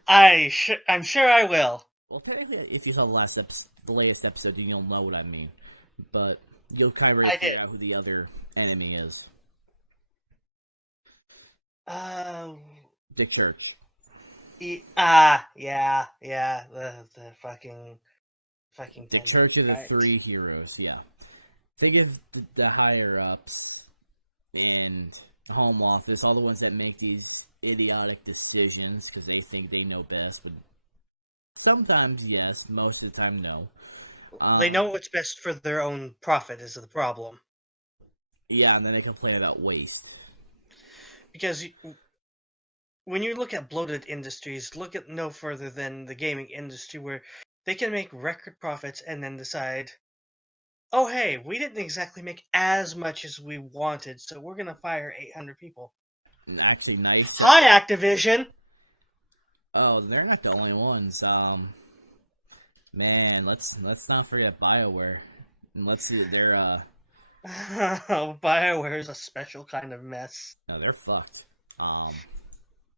I'm sure I will. Well, technically, if you saw the latest episode, then you'll know what I mean. But you'll kind of already I figure did. out who the other enemy is. Uh, Dick Church. yeah, the fucking Dick thing. Church are the Right. three heroes, yeah. Think of the higher ups and home office, all the ones that make these idiotic decisions because they think they know best, but sometimes yes, most of the time no. They know Um, what's best for their own profit is the problem. yeah, and then they complain about waste. Because when you look at bloated industries, look at no further than the gaming industry, where they can make record profits and then decide, oh hey, we didn't exactly make as much as we wanted, so we're gonna fire 800 people. Actually, nice. Hi, Activision. Oh, they're not the only ones. Man, let's not forget Bioware. And let's see, they're BioWare is a special kind of mess. no, they're fucked. Um,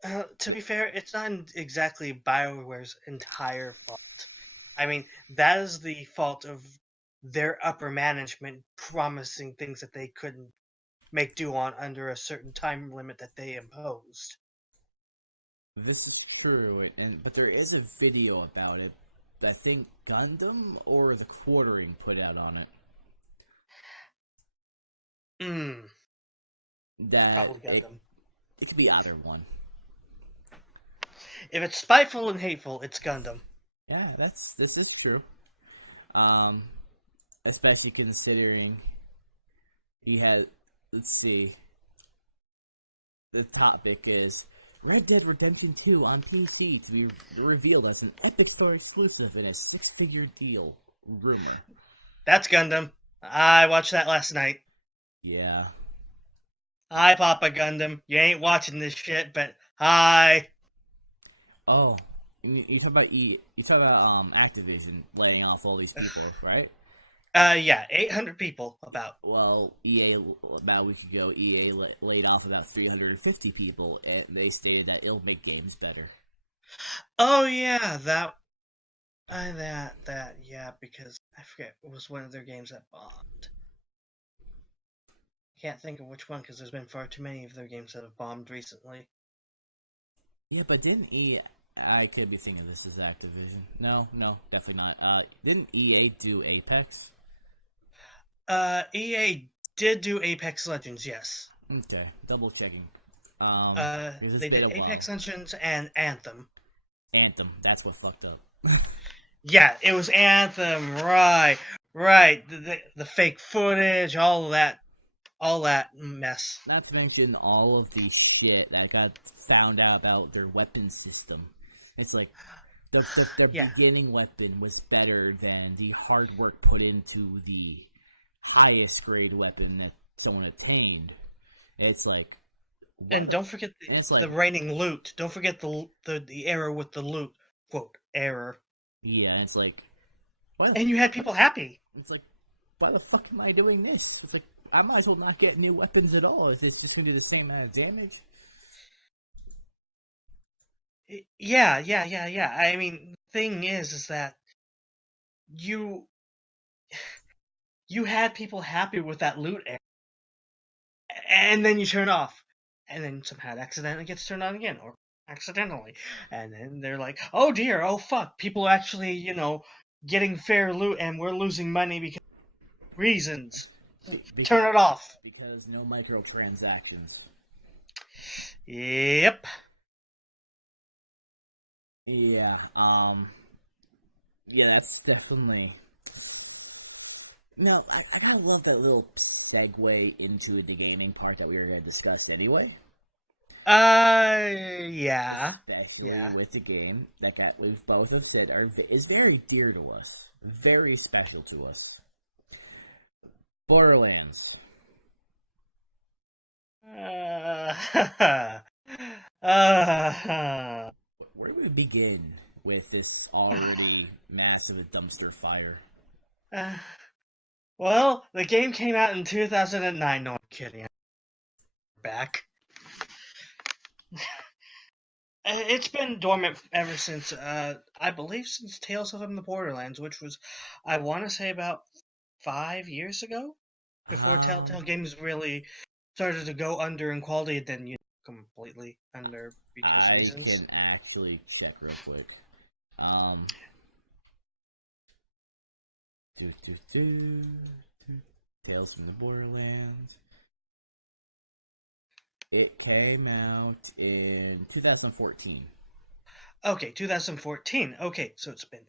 To be fair, it's not exactly BioWare's entire fault. I mean, that is the fault of their upper management promising things that they couldn't make do on under a certain time limit that they imposed. this is true, but there is a video about it. I think Gundam or the Quartering put out on it Mm, that probably it Gundam. it could be either one. If it's spiteful and hateful, it's Gundam. Yeah, this is true. Um, Especially considering he had. Let's see. The topic is Red Dead Redemption 2 on PC to be revealed as an Epic Store exclusive in a six-figure deal. Rumor. That's Gundam. I watched that last night. Yeah. Hi, Papa Gundam. You ain't watching this shit, but hi. Oh, you talk about you talk about Activision laying off all these people, right? Yeah, 800 people about. Well, EA about a week ago, EA laid off about 350 people, and they stated that it'll make games better. Oh yeah, that Yeah, because I forget it was one of their games that bombed. Can't think of which one because there's been far too many of their games that have bombed recently. Yeah, but didn't E? I could be thinking this is Activision. No, no, definitely not. Didn't EA do Apex? EA did do Apex Legends, yes. Okay, double checking. Because it's They been did a Apex while. Legends and Anthem. Anthem, that's what fucked up. Yeah, it was Anthem, right. The fake footage, all that mess. Not to mention all of the shit that got found out about their weapon system. It's like their Yeah, beginning weapon was better than the hard work put into the highest grade weapon that someone attained. It's like what and the don't forget and it's the like raining loot. Don't forget the error with the loot. Quote error. yeah, and it's like why the And you had fuck people happy. it's like why the fuck am I doing this? It's like I might as well not get new weapons at all if it's just gonna do the same amount of damage. Yeah. I mean, the thing is that you you had people happy with that loot error, and then you turn it off, and then somehow it accidentally gets turned on again, or accidentally, and then they're like, "Oh dear, oh fuck, people are actually, getting fair loot, and we're losing money because of reasons. Turn Because it off." no microtransactions. Yep. Yeah, yeah, that's definitely. No, I gotta love that little segue into the gaming part that we were gonna discuss anyway. Yeah, Especially yeah. with the game that got we've both have said is very dear to us, very special to us. Borderlands. Uh, uh, Where do we begin with this already massive dumpster fire? uh, well, the game came out in 2009. No, I'm kidding. I'm back. It's been dormant ever since, I believe, since Tales from the Borderlands, which was, I want to say, about 5 years ago, before Telltale Um, Games really started to go under in quality, then completely under because I reasons. can actually check real quick. Um, do do do do. Tales from the Borderlands. It came out in 2014. Okay, 2014. Okay, so it's been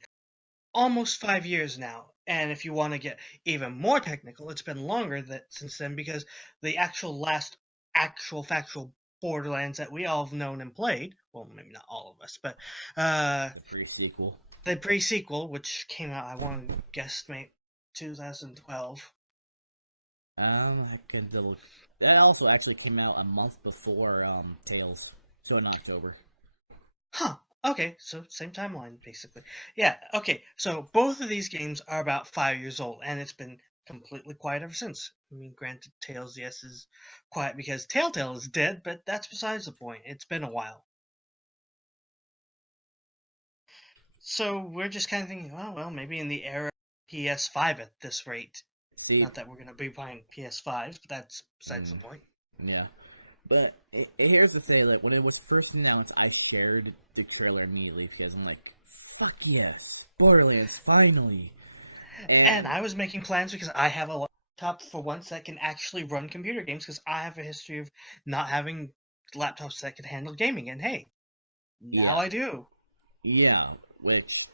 almost 5 years now. And if you want to get even more technical, it's been longer since then because the actual factual Borderlands that we all have known and played, well, maybe not all of us, but The pre-sequel. the pre-sequel, which came out, I want to guess, maybe 2012. I can double. That also actually came out a month before Tales, so in October. Huh. Okay, so same timeline basically. Yeah. Okay, so both of these games are about 5 years old, and it's been completely quiet ever since. I mean, granted, Tails, yes, is quiet because Telltale is dead, but that's besides the point. It's been a while, so we're just kind of thinking, well, maybe in the era of PS5 at this rate. See, Not that we're gonna be buying PS5s, but that's besides the mm, point. yeah, but here's the thing: like when it was first announced, I shared the trailer immediately because I'm like, "Fuck yes, Borderlands finally!" And And I was making plans because I have a laptop for once that can actually run computer games because I have a history of not having laptops that can handle gaming. And hey, now yeah, I do. yeah, which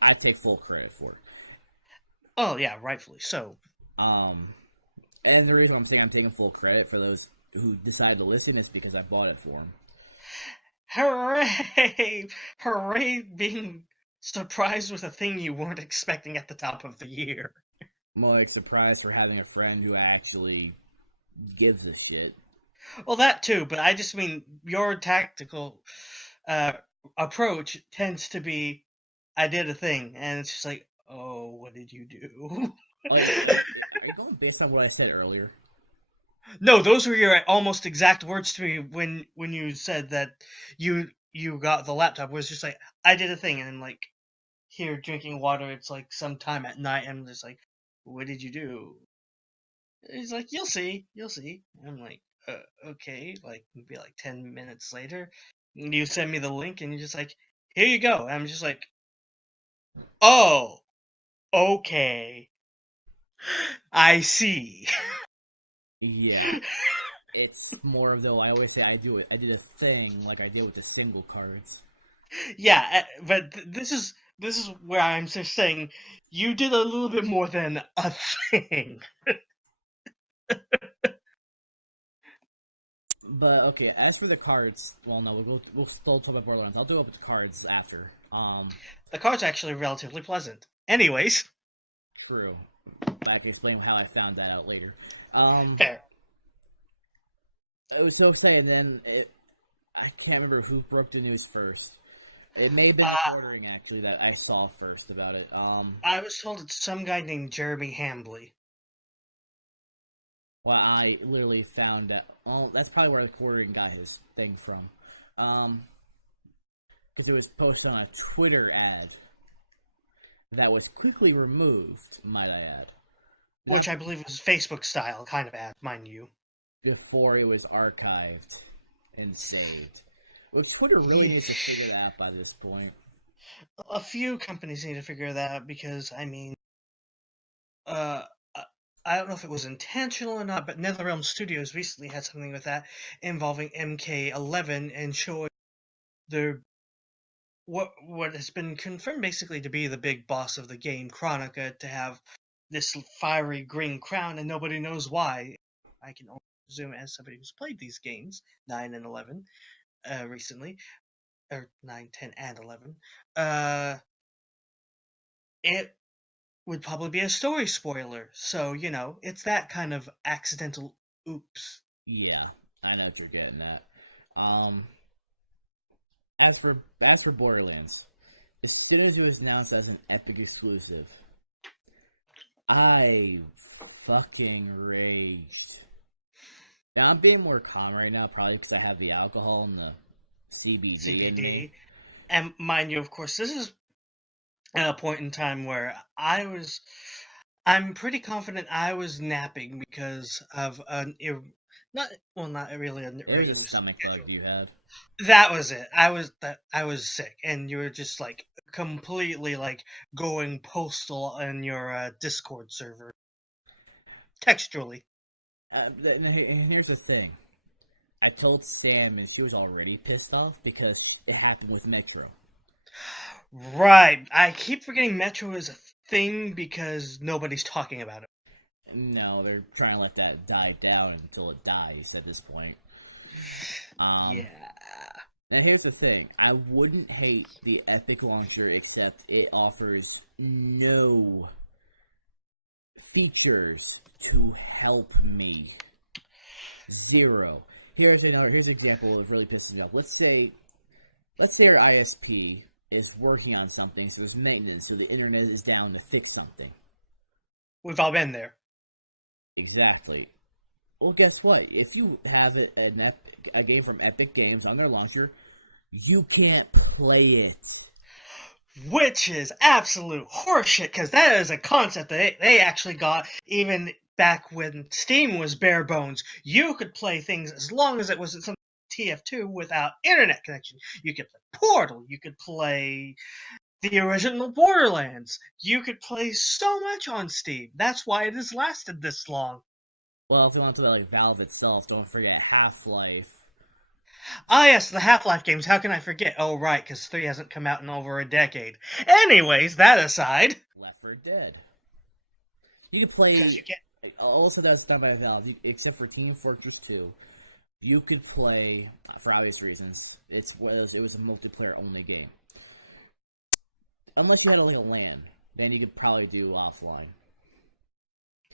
I take full credit for. Oh yeah, rightfully so. Um, and the reason I'm saying I'm taking full credit for those who decide to listen is because I bought it for them. Hooray! Hooray! Being surprised with a thing you weren't expecting at the top of the year. More like surprised for having a friend who actually gives a shit. Well, that too, but I just mean your tactical uh, approach tends to be, I did a thing, and it's just like, oh, what did you do? Are you going based on what I said earlier? No, those were your almost exact words to me when you said that you got the laptop. Was just like, I did a thing, and I'm like, here drinking water. It's like sometime at night, and I'm just like, "What did you do?" He's like, "You'll see, you'll see." I'm like, "Okay." Like maybe like 10 minutes later, you send me the link, and you're just like, "Here you go." And I'm just like, "Oh, okay, I see." Yeah, it's more of though. I always say I do it. I did a thing like I did with the single cards. Yeah, but this is where I'm just saying you did a little bit more than a thing. But okay, as for the cards, well, no, we'll still talk about Borderlands. I'll do up with the cards after. The card's actually relatively pleasant. Anyways, True, but I can explain how I found that out later. Um, fair. it was so exciting. I can't remember who broke the news first. It may have been the Uh, quartering actually that I saw first about it. I was told it's some guy named Jeremy Hambley. Well, I literally found out. Well, that's probably where the quartering got his thing from. Um, because it was posted on a Twitter ad that was quickly removed. Might I add? Which Not I believe is Facebook style kind of ad, mind you. before it was archived and saved. Which Twitter really needs to figure that out by this point. A few companies need to figure that out because, I mean, uh, I don't know if it was intentional or not, but NetherRealm Studios recently had something with that involving MK11 and showing their what has been confirmed basically to be the big boss of the game, Chronica, to have this fiery green crown, and nobody knows why. I can only presume, as somebody who's played these games, 9 and 11, recently, or 9, 10, and 11, it would probably be a story spoiler. So, it's that kind of accidental oops. Yeah, I know what you're getting at. Um, as for Borderlands, as soon as it was announced as an Epic exclusive, I fucking raged. Now I'm being more calm right now, probably because I have the alcohol and the CBD in me. CBD. And mind you, of course, this is at a point in time where I'm pretty confident I was napping because of not really an It was a irregular stomach bug schedule. you had. That was it. I was sick, and you were just like completely like going postal on your Discord server textually. And here's the thing. I told Sam, and she was already pissed off because it happened with Metro. Right. I keep forgetting Metro is a thing because nobody's talking about it. No, they're trying to let that die down until it dies at this point. Um, Yeah. Now here's the thing. I wouldn't hate the Epic launcher except it offers no features to help me. Zero. Here's an example that really pisses me off. Let's say our ISP is working on something, so there's maintenance, so the internet is down to fix something. We've all been there. Exactly. Well, guess what? If you have a game from Epic Games on their launcher, you can't play it. Which is absolute horseshit, because that is a concept that they actually got even back when Steam was bare bones. You could play things as long as it was some TF2 without internet connection. You could play Portal. You could play the original Borderlands. You could play so much on Steam. That's why it has lasted this long. Well, if you want to talk about like Valve itself, don't forget Half-Life. Ah, yes, the Half-Life games. How can I forget? Oh, right, because 3 hasn't come out in over a decade. Anyways, that aside. Left 4 Dead. You could Because you play. get. Also, that's done by Valve, except for Team Fortress 2. You could play for obvious reasons. It was a multiplayer only game. Unless you had like a LAN, then you could probably do offline.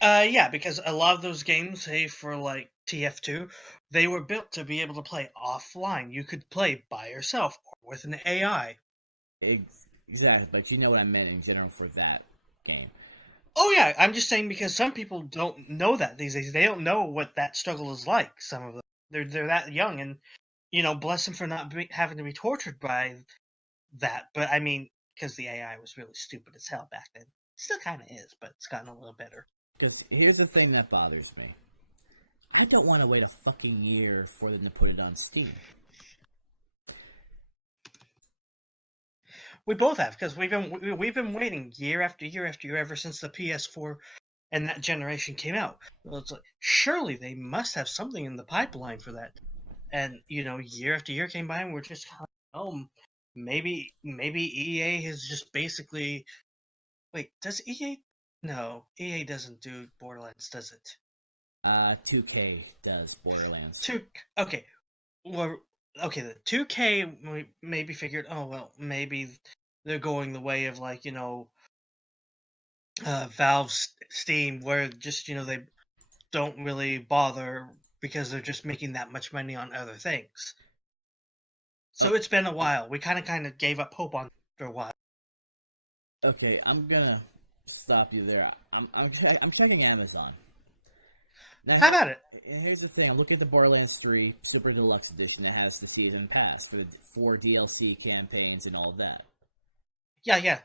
Yeah, because a lot of those games, say for like TF2, they were built to be able to play offline. You could play by yourself or with an AI. Exactly, but you know what I meant in general for that game. Oh yeah, I'm just saying because some people don't know that these days. They don't know what that struggle is like. Some of them, they're that young, and bless them for not having to be tortured by that. But I mean, because the AI was really stupid as hell back then. Still kind of is, but it's gotten a little better. Because here's the thing that bothers me. I don't want to wait a fucking year for them to put it on Steam. We both have, because we've been waiting year after year after year ever since the PS4 and that generation came out. Well, it's like, surely they must have something in the pipeline for that. And year after year came by, and we're just kind of, oh, maybe EA has just basically. Wait, does EA? No, EA doesn't do Borderlands, does it? 2K does Borderlands. Okay, well, okay, the 2K maybe figured, oh well, maybe they're going the way of like Valve's Steam, where just they don't really bother because they're just making that much money on other things. So Oh, it's been a while. We kind of gave up hope on it after a while. okay, I'm gonna stop you there. I'm checking Amazon. Now How about it? here's the thing. I'm looking at the Borderlands 3 Super Deluxe Edition that has the season pass for the 4 DLC campaigns and all of that. Yeah, yeah.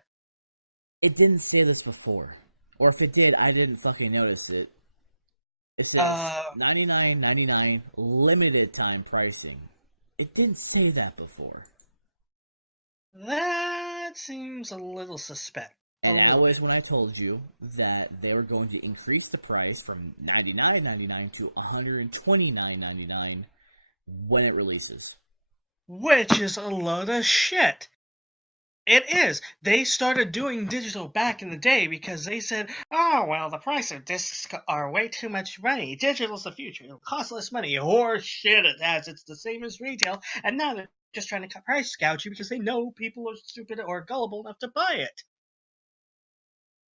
It didn't say this before, or if it did, I didn't fucking notice it. It says $99.99 limited time pricing. It didn't say that before. That seems a little suspect. And that was when I told you that they were going to increase the price from $99.99 to $129.99 when it releases. Which is a load of shit. It is. They started doing digital back in the day because they said, oh, well, the price of discs are way too much money. Digital's the future. It'll cost less money. Horse shit it has. It's the same as retail. And now they're just trying to price gouge you because they know people are stupid or gullible enough to buy it.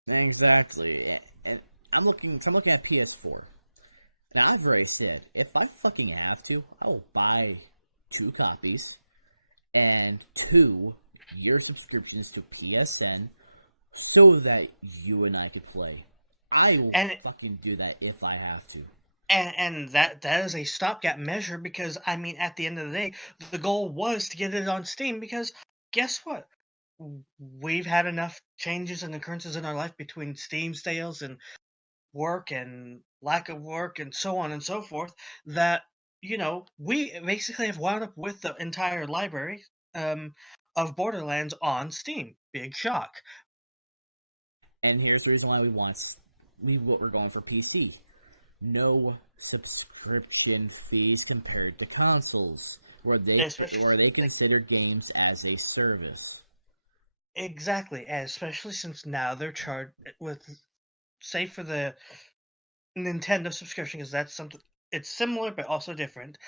Exactly. And I'm looking at PS4. Now I've already said, if I fucking have to, I will buy 2 copies and 2 year subscriptions to PSN so that you and I could play. I will fucking do that if I have to. And that is a stopgap measure because, I mean, at the end of the day, the goal was to get it on Steam because guess what? We've had enough changes and occurrences in our life between Steam sales and work and lack of work and so on and so forth that, we basically have wound up with the entire library of Borderlands on Steam. Big shock. And here's the reason why we're going for PC. No subscription fees compared to consoles, where they consider games as a service. Exactly, and especially since now they're charged with, say, for the Nintendo subscription, because that's something, it's similar but also different.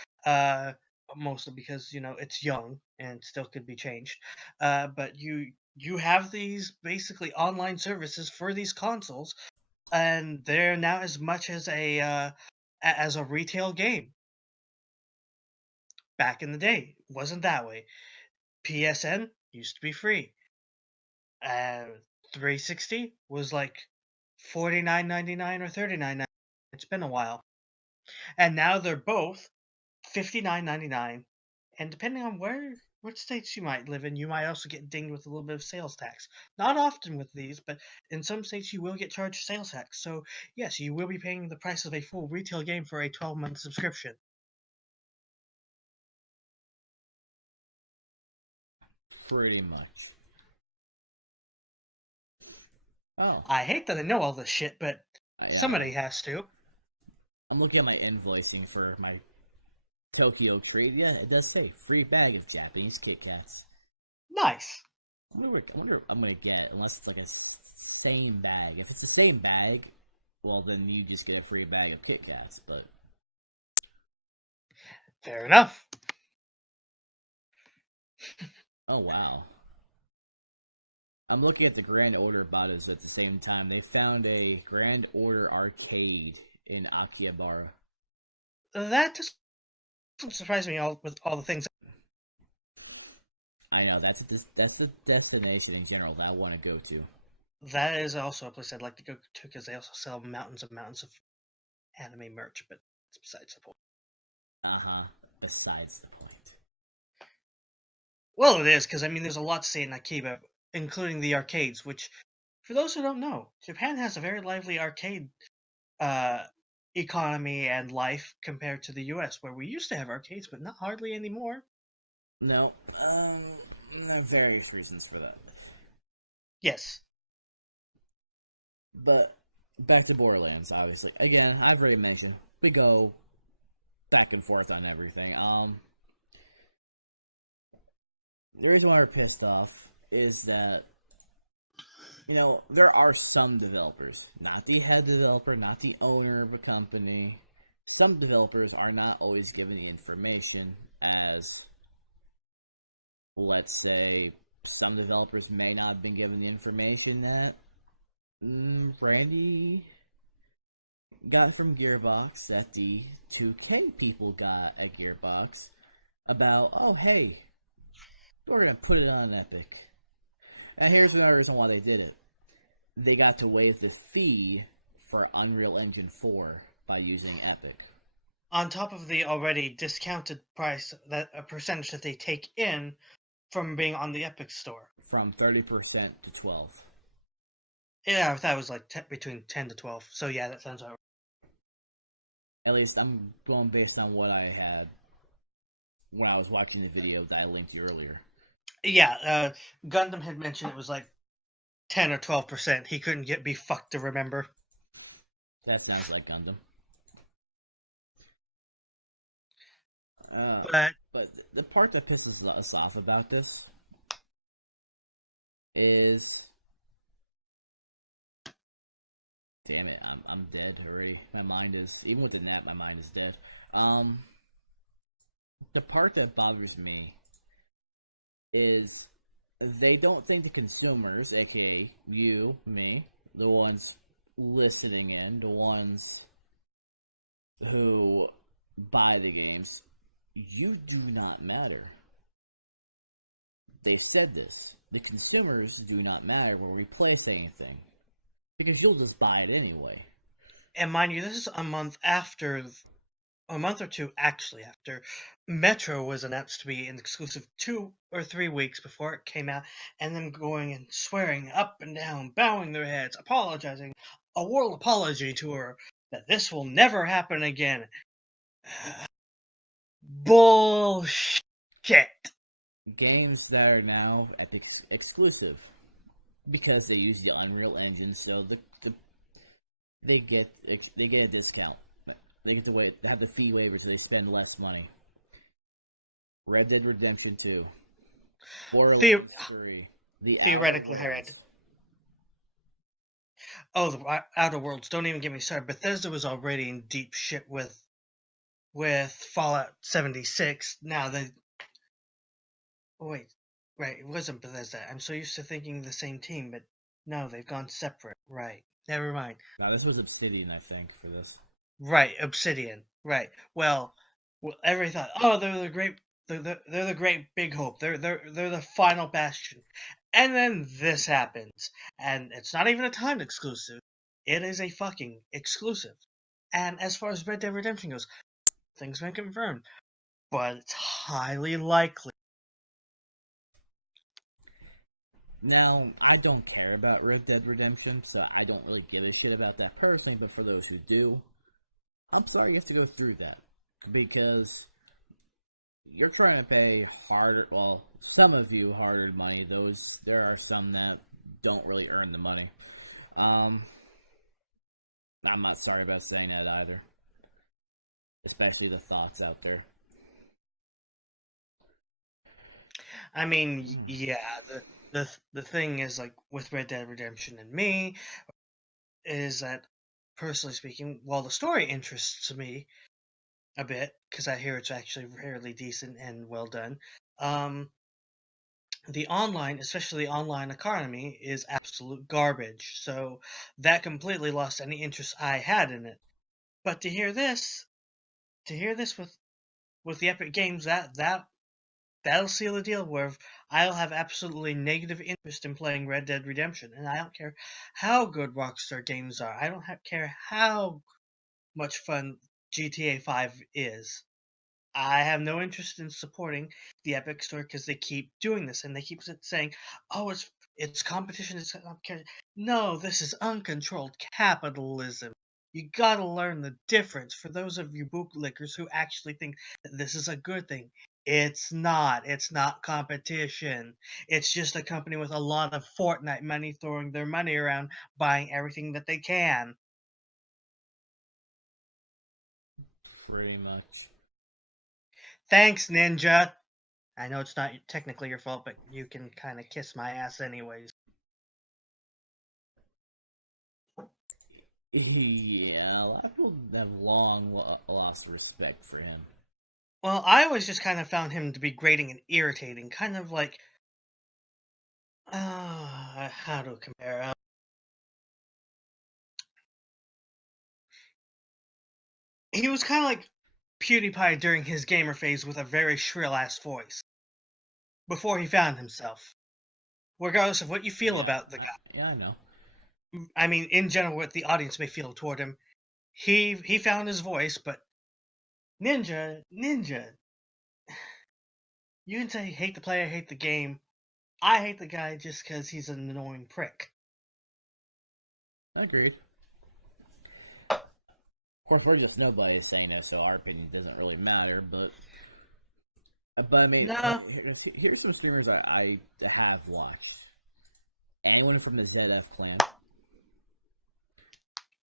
Mostly because it's young and still could be changed. But you have these basically online services for these consoles, and they're now as much as a retail game. Back in the day, it wasn't that way. PSN used to be free. 360 was like $49.99 or $39.99. It's been a while, and now they're both $59.99. And depending on what states you might live in, you might also get dinged with a little bit of sales tax. Not often with these, but in some states you will get charged sales tax. So yes, you will be paying the price of a full retail game for a 12-month subscription. Pretty much. Oh. I hate that I know all this shit, but Yeah, somebody has to. I'm looking at my invoicing for my Tokyo treat. Yeah, it does say free bag of Japanese Kit Kats. Nice. I wonder what I'm gonna get, unless it's like a same bag. If it's the same bag, well then you just get a free bag of Kit Kats. But fair enough. Oh wow. I'm looking at the Grand Order Batas at the same time. They found a Grand Order arcade in Akihabara. That just surprised me with all the things. I know that's the destination in general that I want to go to. That is also a place I'd like to go to because they also sell mountains of anime merch, but it's besides the point. Besides the point. Well, it is because I mean, there's a lot to say in Akiba including the arcades. Which, for those who don't know, Japan has a very lively arcade uh, economy and life compared to the U.S., where we used to have arcades, but not hardly anymore. No, there are various reasons for that. Yes, But back to Borderlands, obviously. Again, I've already mentioned we go back and forth on everything. The reason why we're pissed off is that there are some developers, not the head developer, not the owner of a company. Some developers are not always given the information as, let's say, some developers may not have been given the information that Randy got from Gearbox, that the 2K people got at Gearbox about, oh, hey, we're going to put it on Epic. And here's another reason why they did it. They got to waive the fee for Unreal Engine 4 by using Epic. on top of the already discounted price, that a percentage that they take in from being on the Epic Store. From 30% to 12. Yeah, I thought it was like between 10 to 12. So yeah, that sounds right. At least I'm going based on what I had when I was watching the video that I linked you earlier. Yeah, Gundam had mentioned it was like 10 or 12%. He couldn't be fucked to remember. That sounds like Gundam. But the part that pisses us off about this is, damn it, I'm dead already. My mind is, even with the nap, my mind is dead. The part that bothers me is they don't think the consumers, aka you, me, the ones listening in, the ones who buy the games, you do not matter. They said this. The consumers do not matter when we place anything, because you'll just buy it anyway. And mind you, this is a month or two actually after Metro was announced to be an exclusive 2 or 3 weeks before it came out, and them going and swearing up and down, bowing their heads, apologizing, a world apology tour that this will never happen again. Bullshit. Games that are now Epic exclusive because they use the Unreal Engine, so they get a discount. They get to have the fee waiver, so they spend less money. Red Dead Redemption 2, Borderlands 3, The Outer Worlds. Oh, the Outer Worlds! Don't even get me started. Bethesda was already in deep shit with Fallout 76. Now they. Oh, wait, right, it wasn't Bethesda. I'm so used to thinking the same team, but no, they've gone separate. Right, never mind. Now this was Obsidian, I think, for this. Right, Obsidian. Right. Well, everybody thought, oh, they're the great, they're the great big hope. They're the final bastion. And then this happens, and it's not even a timed exclusive. It is a fucking exclusive. And as far as Red Dead Redemption goes, things been confirmed, but it's highly likely. Now, I don't care about Red Dead Redemption, so I don't really give a shit about that personally, but for those who do, I'm sorry you have to go through that. Because you're trying to pay harder, well, some of you hard-earned money. There are some that don't really earn the money. I'm not sorry about saying that either. Especially the thoughts out there. I mean, yeah, the thing is, like, with Red Dead Redemption and me, is that, personally speaking, while the story interests me a bit, because I hear it's actually fairly decent and well done, the online, especially the online economy, is absolute garbage. So that completely lost any interest I had in it. But to hear this with the Epic Games, that'll seal the deal. Where I'll have absolutely negative interest in playing Red Dead Redemption, and I don't care how good Rockstar games are. I don't care how much fun GTA 5 is. I have no interest in supporting the Epic Store because they keep doing this, and they keep saying, "Oh, it's It's competition. No, this is uncontrolled capitalism. You gotta learn the difference. For those of you bootlickers who actually think that this is a good thing, it's not. It's not competition. It's just a company with a lot of Fortnite money throwing their money around, buying everything that they can. Pretty much. Thanks, Ninja. I know it's not technically your fault, but you can kind of kiss my ass anyways. Yeah, a lot of people have long lost respect for him. Well, I always just kind of found him to be grating and irritating, kind of like, how to compare? He was kind of like PewDiePie during his gamer phase with a very shrill ass voice before he found himself. Regardless of what you feel Yeah, about the guy, yeah, I know. I mean, in general, what the audience may feel toward him, he found his voice. But Ninja, you can say hate the player, hate the game. I hate the guy just because he's an annoying prick. Agreed. Of course, we're just nobody saying no, so our opinion doesn't really matter. But I mean, No, here's some streamers I have watched. Anyone from the ZF clan,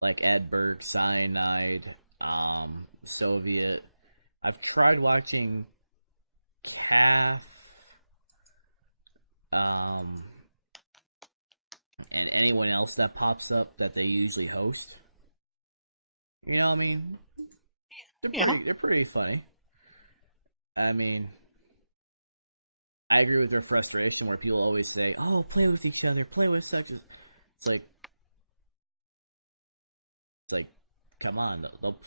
like Edberg, Cyanide, Soviet. I've tried watching Calf, um, and anyone else that pops up that they usually host. You know, what I mean, yeah, they're pretty funny. I mean, I agree with their frustration where people always say, "Oh, play with each other, play with such." It's like it's like, come on,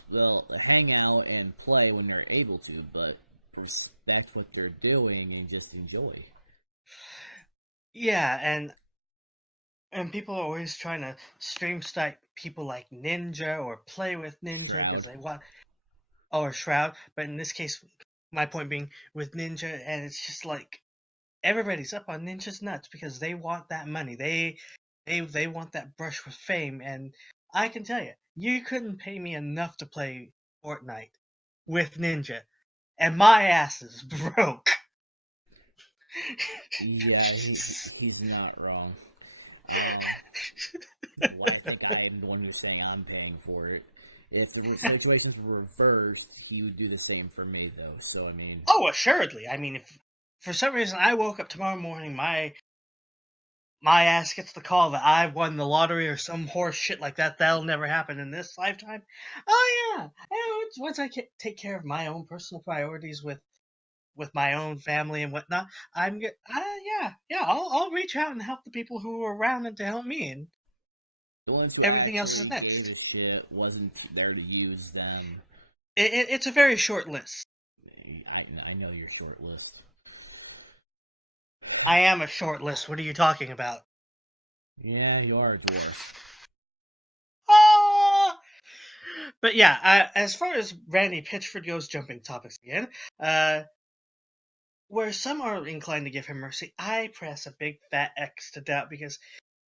they'll hang out and play when they're able to, but respect what they're doing and just enjoy. yeah, and people are always trying to stream snipe people like Ninja or play with Ninja because Shroud. they want, or Shroud. But in this case, my point being with Ninja, and it's just like everybody's up on Ninja's nuts because they want that money. They want that brush with fame. And I can tell you, you couldn't pay me enough to play Fortnite with Ninja, and my ass is broke. Yeah, he's not wrong. Um, why I think I am the one who's saying I'm paying for it. If the situations were reversed, he would do the same for me, though. So I mean, Oh, assuredly. I mean, if for some reason I woke up tomorrow morning, my ass gets the call that I won the lottery or some horse shit like that, that'll never happen in this lifetime. Oh yeah, once I take care of my own personal priorities with my own family and whatnot, I'm get. Yeah. I'll reach out and help the people who are around and to help me, and the ones who everything else is actually gave next. a shit wasn't there to use them. It's a very short list. I know your short list. I am a short list. What are you talking about? Yeah, you are a dwarf. Ah! But yeah, as far as Randy Pitchford goes, jumping topics again, uh, where some are inclined to give him mercy, I press a big fat X to doubt because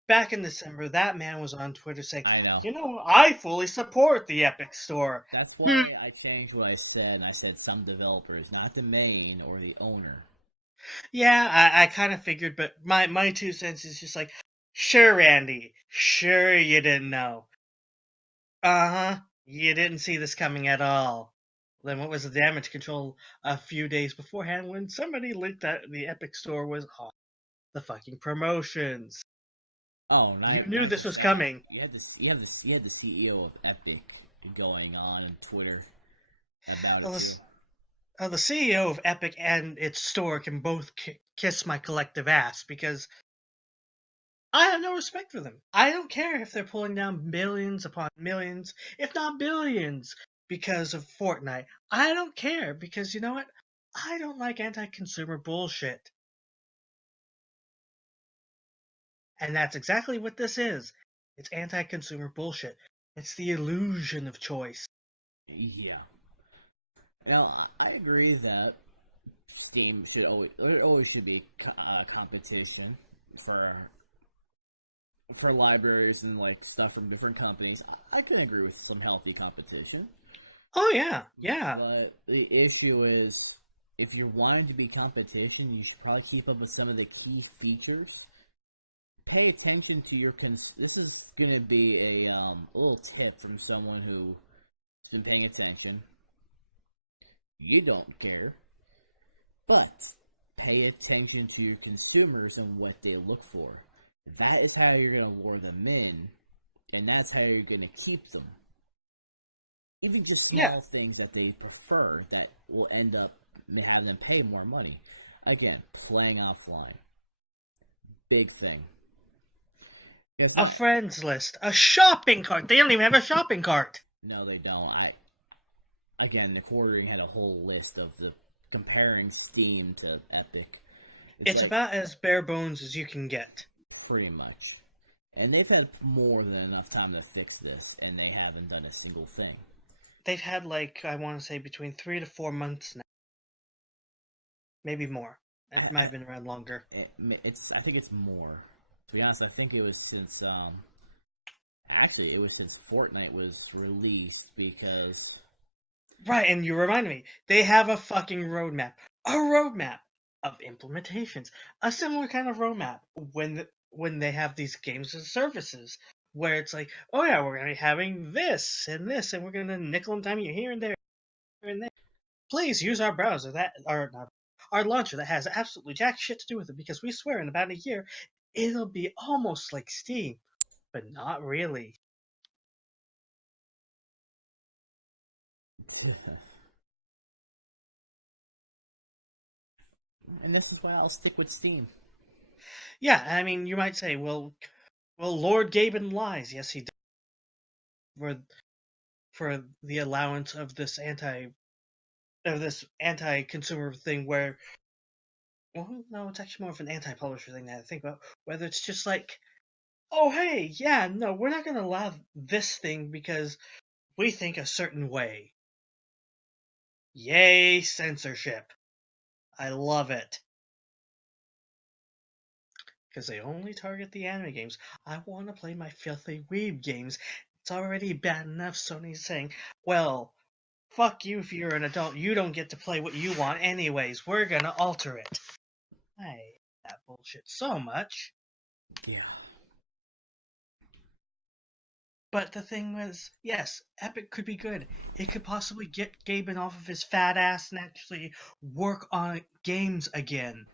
back in December, that man was on Twitter saying, I know. I fully support the Epic Store. That's Hmm. why I changed what I said, and I said some developers, not the main or the owner. Yeah, I kind of figured, but my 2 cents is just like, sure, Randy, sure you didn't know. Uh-huh, you didn't see this coming at all. Then what was the damage control a few days beforehand when somebody leaked that the Epic Store was off the fucking promotions? Oh, You knew not this just was that. coming. You had the CEO of Epic going on Twitter about it Well, too. the CEO of Epic and its store can both kiss my collective ass because I have no respect for them. I don't care if they're pulling down millions upon millions, if not billions, because of Fortnite. I don't care because you know what? I don't like anti-consumer bullshit. And that's exactly what this is. It's anti-consumer bullshit. It's the illusion of choice. Yeah. Now I agree that Steam should always there always should be competition for for libraries and like stuff from different companies, I can agree with some healthy competition. Oh yeah, yeah. But the issue is, if you're wanting to be competition, you should probably keep up with some of the key features. Pay attention to your This is gonna be a little tip from someone who has been paying attention. You don't care, but pay attention to your consumers and what they look for. That is how you're gonna lure them in, and that's how you're gonna keep them. Even just Yeah. small things that they prefer that will end up having them pay more money. Again, playing offline, big thing. Yeah, it's A not. friends list, a shopping cart. They don't even have a shopping cart. No, they don't. I again, the quartering had a whole list of the comparing Steam to Epic. It's It's like about as bare bones as you can get. pretty much, and they've had more than enough time to fix this, and they haven't done a single thing. They've had like I want to say between 3 to 4 months now, maybe more. It might I, have been around longer. it's I think it's more. To be honest, I think it was since actually it was since Fortnite was released because Right, and you remind me, they have a fucking roadmap. A roadmap of implementations. A similar kind of roadmap when they have these games and services where it's like, oh yeah, we're gonna be having this, and we're gonna nickel and dime you here and there, here and there. Please use our browser that or not, our launcher that has absolutely jack shit to do with it because we swear in about a year it'll be almost like Steam, but not really. and this is why I'll stick with Steam. Yeah, I mean, you might say, well, Lord Gaben lies. Yes, he did for the allowance of this anti-consumer thing where, well, no, it's actually more of an anti-publisher thing that I think about. Whether it's just like, oh hey, yeah, no, we're not gonna allow this thing because we think a certain way. Yay, censorship! I love it because they only target the anime games. I want to play my filthy weeb games. It's already bad enough Sony's saying, well, fuck you if you're an adult. You don't get to play what you want anyways. We're gonna alter it. I hate that bullshit so much. Yeah. But the thing was, yes, Epic could be good. It could possibly get Gaben off of his fat ass and actually work on games again.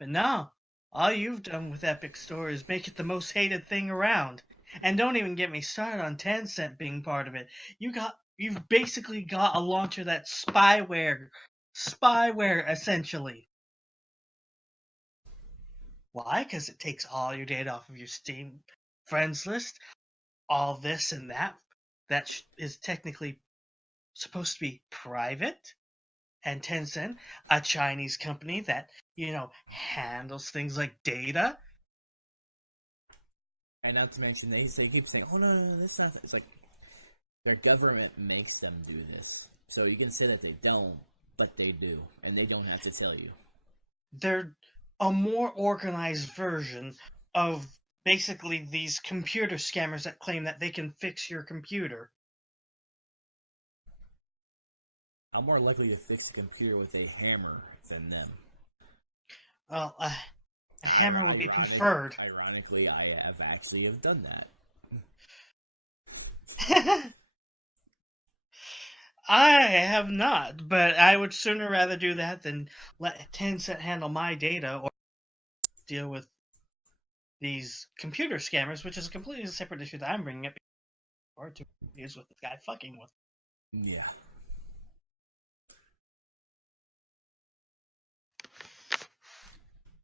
But no, all you've done with Epic Store is make it the most hated thing around. And don't even get me started on Tencent being part of it. You've basically got a launcher that's spyware essentially. Why? Because it takes all your data off of your Steam friends list, all this and that. That is technically supposed to be private. And Tencent, a Chinese company that, handles things like data. And not to mention they keep saying, "Oh no, this is not." It's like their government makes them do this, so you can say that they don't, but they do, and they don't have to tell you. They're a more organized version of basically these computer scammers that claim that they can fix your computer. I'm more likely to fix a computer with a hammer than them. Well, a hammer would be preferred. Ironically, I have done that. I have not, but I would sooner rather do that than let Tencent handle my data or deal with these computer scammers, which is a completely separate issue that I'm bringing up. Or to use with this guy fucking with. Yeah.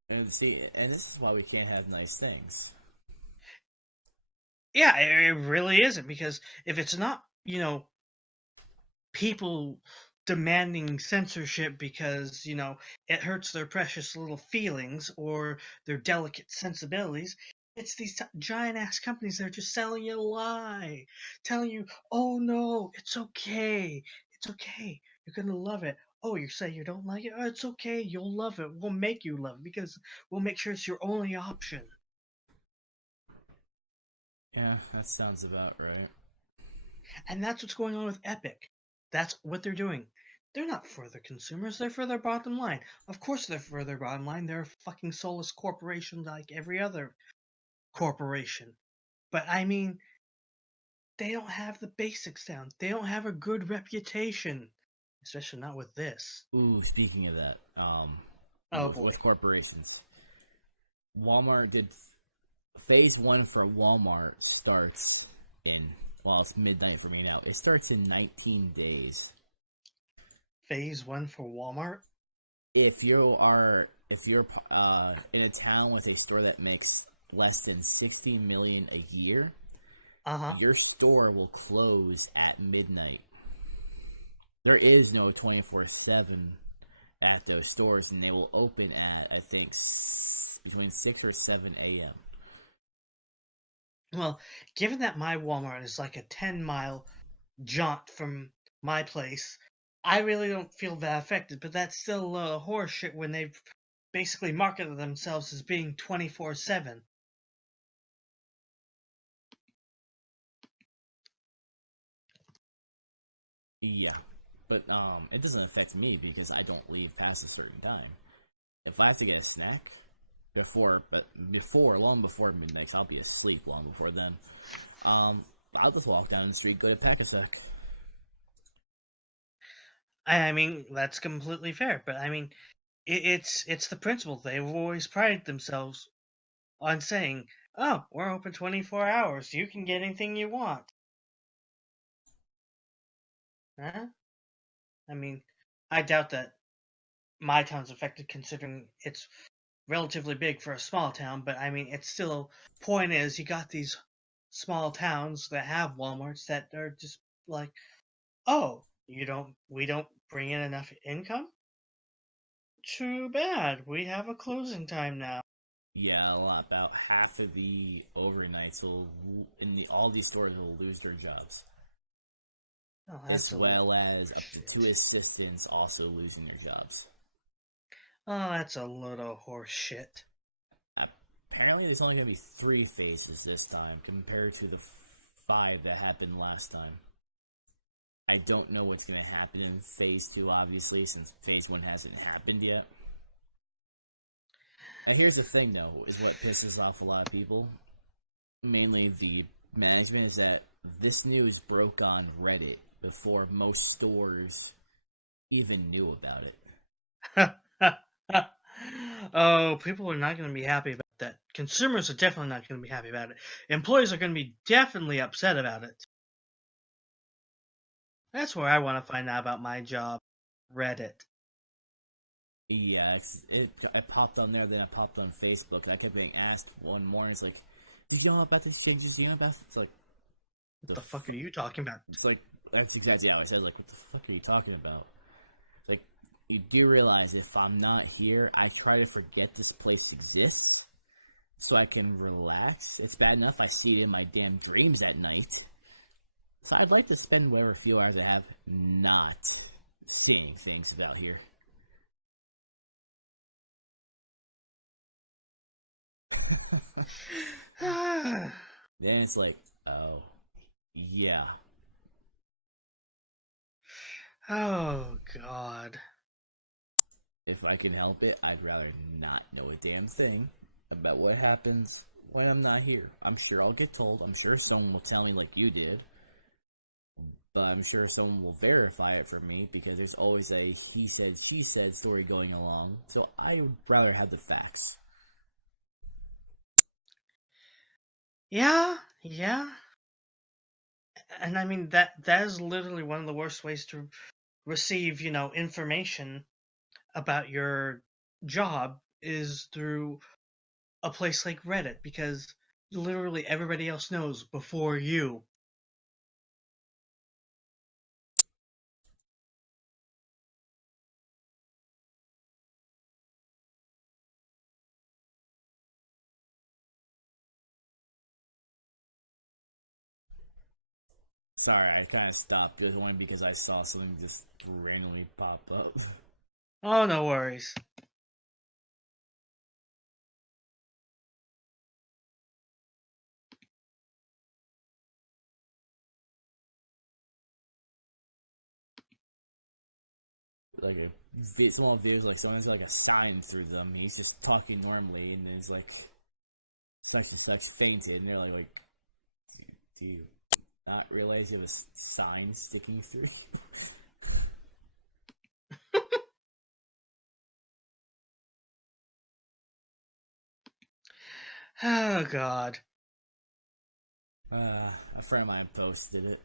And see, and this is why we can't have nice things. Yeah, it really isn't because if it's not, people demanding censorship because it hurts their precious little feelings or their delicate sensibilities, it's these giant ass companies that are just selling you a lie, telling you, oh no, it's okay, you're gonna love it. Oh, you say you don't like it? Oh, it's okay, you'll love it. We'll make you love it because we'll make sure it's your only option. Yeah, that sounds about right. And that's what's going on with Epic. That's what they're doing. They're not for their consumers, they're for their bottom line. Of course they're for their bottom line. They're a fucking soulless corporation like every other corporation. But I mean, they don't have the basics down. They don't have a good reputation. Especially not with this. Ooh, speaking of that, Oh with boy. corporations, Walmart did phase one for Walmart starts in, well, it's midnight for me now. It starts in 19 days. Phase one for Walmart? If you're in a town with a store that makes less than 60 million a year, Uh-huh. your store will close at midnight. There is no 24/7 at those stores, and they will open at, I think, between 6 or 7 a.m. Well, given that my Walmart is like a 10-mile jaunt from my place, I really don't feel that affected, but that's still horseshit when they've basically marketed themselves as being 24/7. Yeah, but it doesn't affect me because I don't leave past a certain time. If I have to get a snack before long before midnight, 'cause I'll be asleep long before then. I'll just walk down the street, go to pack a sec. I mean, that's completely fair, but I mean, it's the principle. They've always prided themselves on saying, "Oh, we're open 24 hours. You can get anything you want." Huh? I mean, I doubt that my town's affected considering it's relatively big for a small town, but I mean, it's still, point is, you got these small towns that have Walmarts that are just like, oh, we don't bring in enough income? Too bad. We have a closing time now. Yeah, a lot. About half of the overnights all these stores will lose their jobs, Oh, as that's a little well as up to two shit. assistants also losing their jobs. Oh, that's a little horse shit. Apparently, there's only going to be 3 phases this time compared to the 5 that happened last time. I don't know what's going to happen in phase 2, obviously, since phase 1 hasn't happened yet. And here's the thing, though, is what pisses off a lot of people, mainly the management, is that this news broke on Reddit before most stores even knew about it. Oh, people are not going to be happy about that. Consumers are definitely not going to be happy about it. Employees are going to be definitely upset about it. That's where I want to find out about my job. Reddit. Yeah, it popped on there, then I popped on Facebook. I kept getting asked one morning, it's like, did you know about these changes? Do you know about? It's like, What the the fuck are you talking about? it's like that's exactly how I said. Like, what the fuck are you talking about? It's like, you do realize if I'm not here, I try to forget this place exists so I can relax. It's bad enough I see it in my damn dreams at night. So I'd like to spend whatever few hours I have not seeing things about here. Then it's like, oh, yeah. Oh, God. If I can help it, I'd rather not know a damn thing about what happens when I'm not here. I'm sure I'll get told. I'm sure someone will tell me like you did. But I'm sure someone will verify it for me because there's always a he said, she said story going along. So I would rather have the facts. Yeah, yeah. And I mean, that is literally one of the worst ways to receive, information about your job is through a place like Reddit because literally everybody else knows before you. Sorry, I kind of stopped just only because I saw something just randomly pop up. Oh, no worries. like a small vehicle, like someone's got like a sign through them. He's just talking normally, and it's like such and such fainted, and they're like, do you not realize you have a sign sticking through you? Oh God. A friend of mine posted it.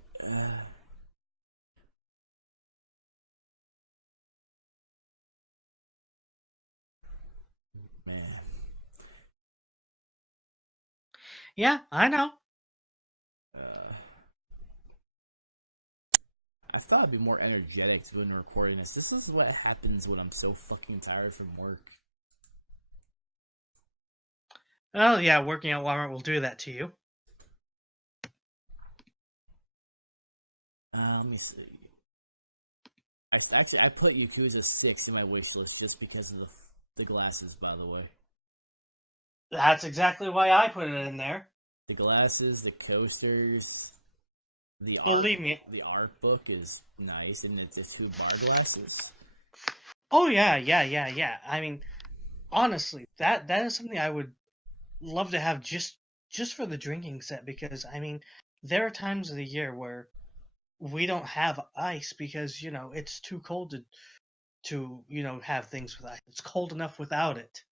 Man, Yeah, I know. uh, I thought I'd be more energetic doing recording this. This is what happens when I'm so fucking tired from work. Oh yeah, working at Walmart will do that to you. Let me see. I put Yakuza 6 in my wish list just because of the glasses. By the way, That's exactly why I put it in there. the glasses, the coasters, the art. Believe me. The art book is nice, and it's the two bar glasses. Oh yeah. I mean, honestly, that is something I would love to have just for the drinking set, because I mean, there are times of the year where we don't have ice because it's too cold to have things with ice. It's cold enough without it.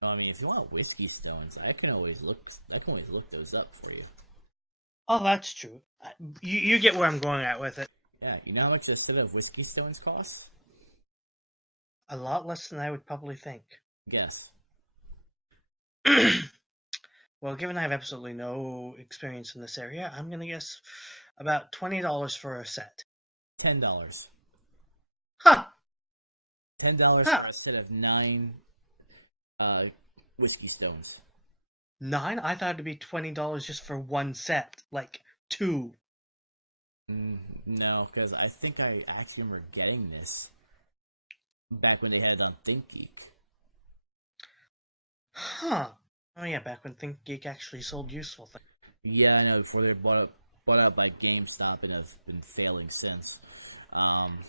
Oh, I mean, if you want whiskey stones, I can always look. I can always look those up for you. Oh, that's true. You get where I'm going at with it. Yeah, you know how much a set of whiskey stones costs? A lot less than I would probably think. Guess. Well, given I have absolutely no experience in this area, I'm gonna guess about $20 for a set. $10. Huh. $10 for Huh. a set of 9 uh whiskey stones. 9? I thought it'd be $20 just for one set, like two. No, because I think I actually remember getting this back when they had it on ThinkGeek. Huh. Oh yeah, back when ThinkGeek actually sold useful things. Yeah, I know. Before they bought out by GameStop and have been failing since. Um,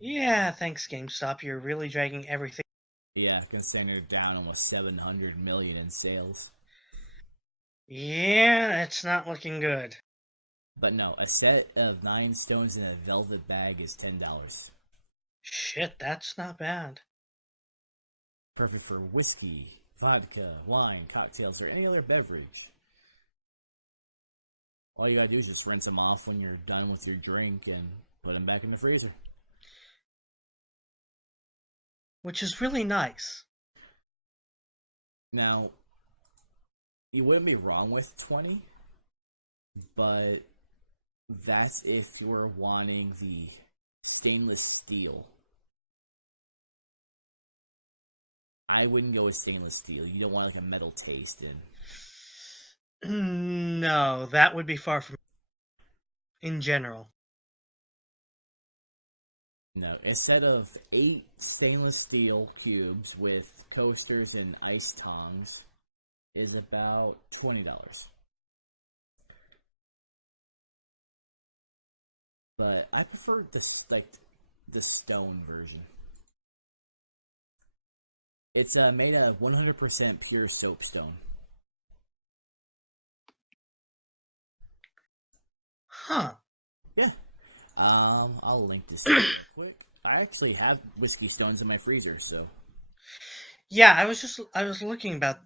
Yeah, thanks GameStop. You're really dragging everything. yeah, considering they're down almost 700 million in sales. Yeah, it's not looking good. But no, a set of 9 stones in a velvet bag is $10. Shit, that's not bad. Perfect for whiskey, vodka, wine, cocktails, or any other beverage. All you gotta do is just rinse them off when you're done with your drink and put them back in the freezer. Which is really nice. Now, you wouldn't be wrong with 20, but that's if you're wanting the stainless steel. I wouldn't go with stainless steel. You don't want like a metal taste in. No, that would be far from in general. No, instead of 8 stainless steel cubes with coasters and ice tongs is about $20. But I prefer the stone version. It's made of 100% pure soapstone. Huh. Yeah. I'll link this to you real quick. I actually have whiskey stones in my freezer, so Yeah, I was looking about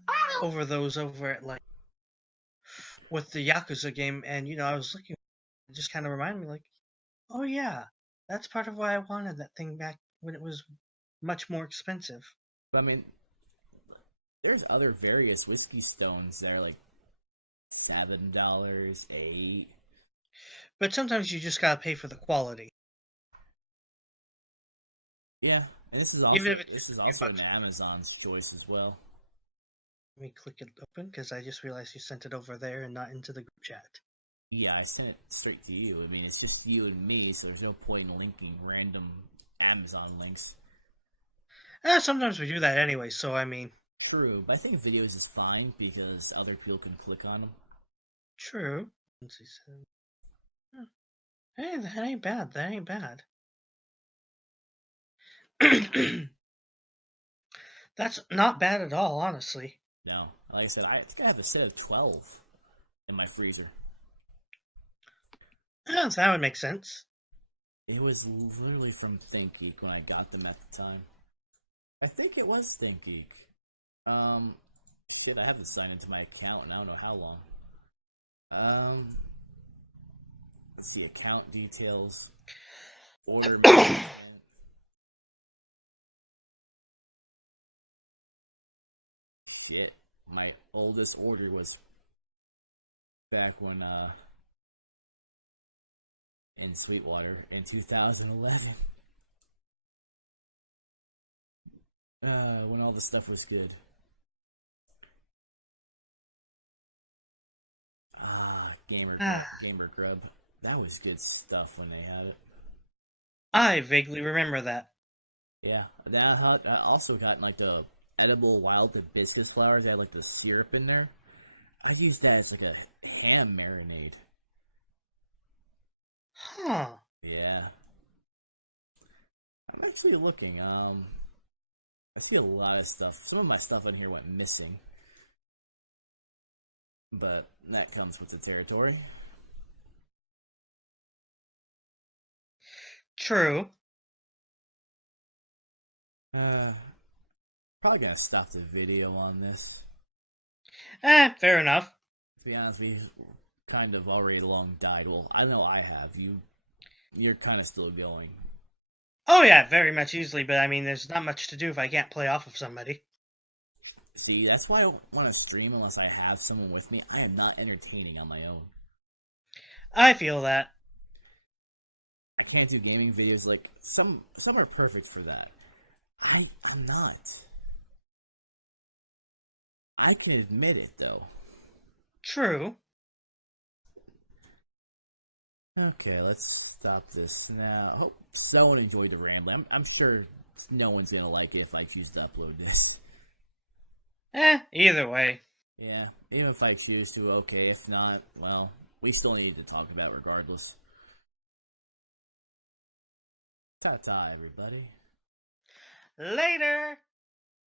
over those over at like with the Yakuza game, and I was looking, it just kind of reminded me like, oh yeah, that's part of why I wanted that thing back when it was much more expensive. but I mean, there's other various whiskey stones that are like $7, 8. But sometimes you just gotta pay for the quality, Yeah, and even if it's this is a few also bucks. an Amazon's choice as well. Let me click it open because I just realized you sent it over there and not into the group chat. Yeah, I sent it straight to you. I mean, it's just you and me, so there's no point in linking random Amazon links. Sometimes we do that anyway, so I mean, True, but I think videos is fine because other people can click on them. true. Let's see, so- huh. Hey, that ain't bad. That ain't bad. That's not bad at all, honestly. No, like I said, I think I have a set of 12 in my freezer. Yeah, that would make sense. It was literally from ThinkGeek when I got them at the time. I think it was ThinkGeek. Um, shit, I haven't signed into my account and I don't know how long. Um, let's see, account details, order management. Shit, my oldest order was back when in Sweetwater in 2011. When all the stuff was good. Gamer Grub. That was good stuff when they had it. I vaguely remember that. Yeah, that I also got like the edible wild hibiscus flowers. They had like the syrup in there. I used that as like a ham marinade. Huh. Yeah, I'm actually looking. I see a lot of stuff. Some of my stuff on here went missing, but that comes with the territory. True. Uh, Probably gonna stop the video on this. Fair enough. To be honest, we kind of already long died. Well, I know I have. You're kind of still going. Oh yeah, very much easily, but I mean, there's not much to do if I can't play off of somebody. See, that's why I don't want to stream unless I have someone with me. I am not entertaining on my own. I feel that. I can't do gaming videos like some are perfect for that. I'm not. I can admit it though. True. Okay, let's stop this now. I hope someone enjoyed the rambling. I'm sure no one's gonna like it if I choose to upload this. Either way. Yeah, even if I choose to, okay. If not, well, we still need to talk about it regardless. Ta ta, everybody. Later!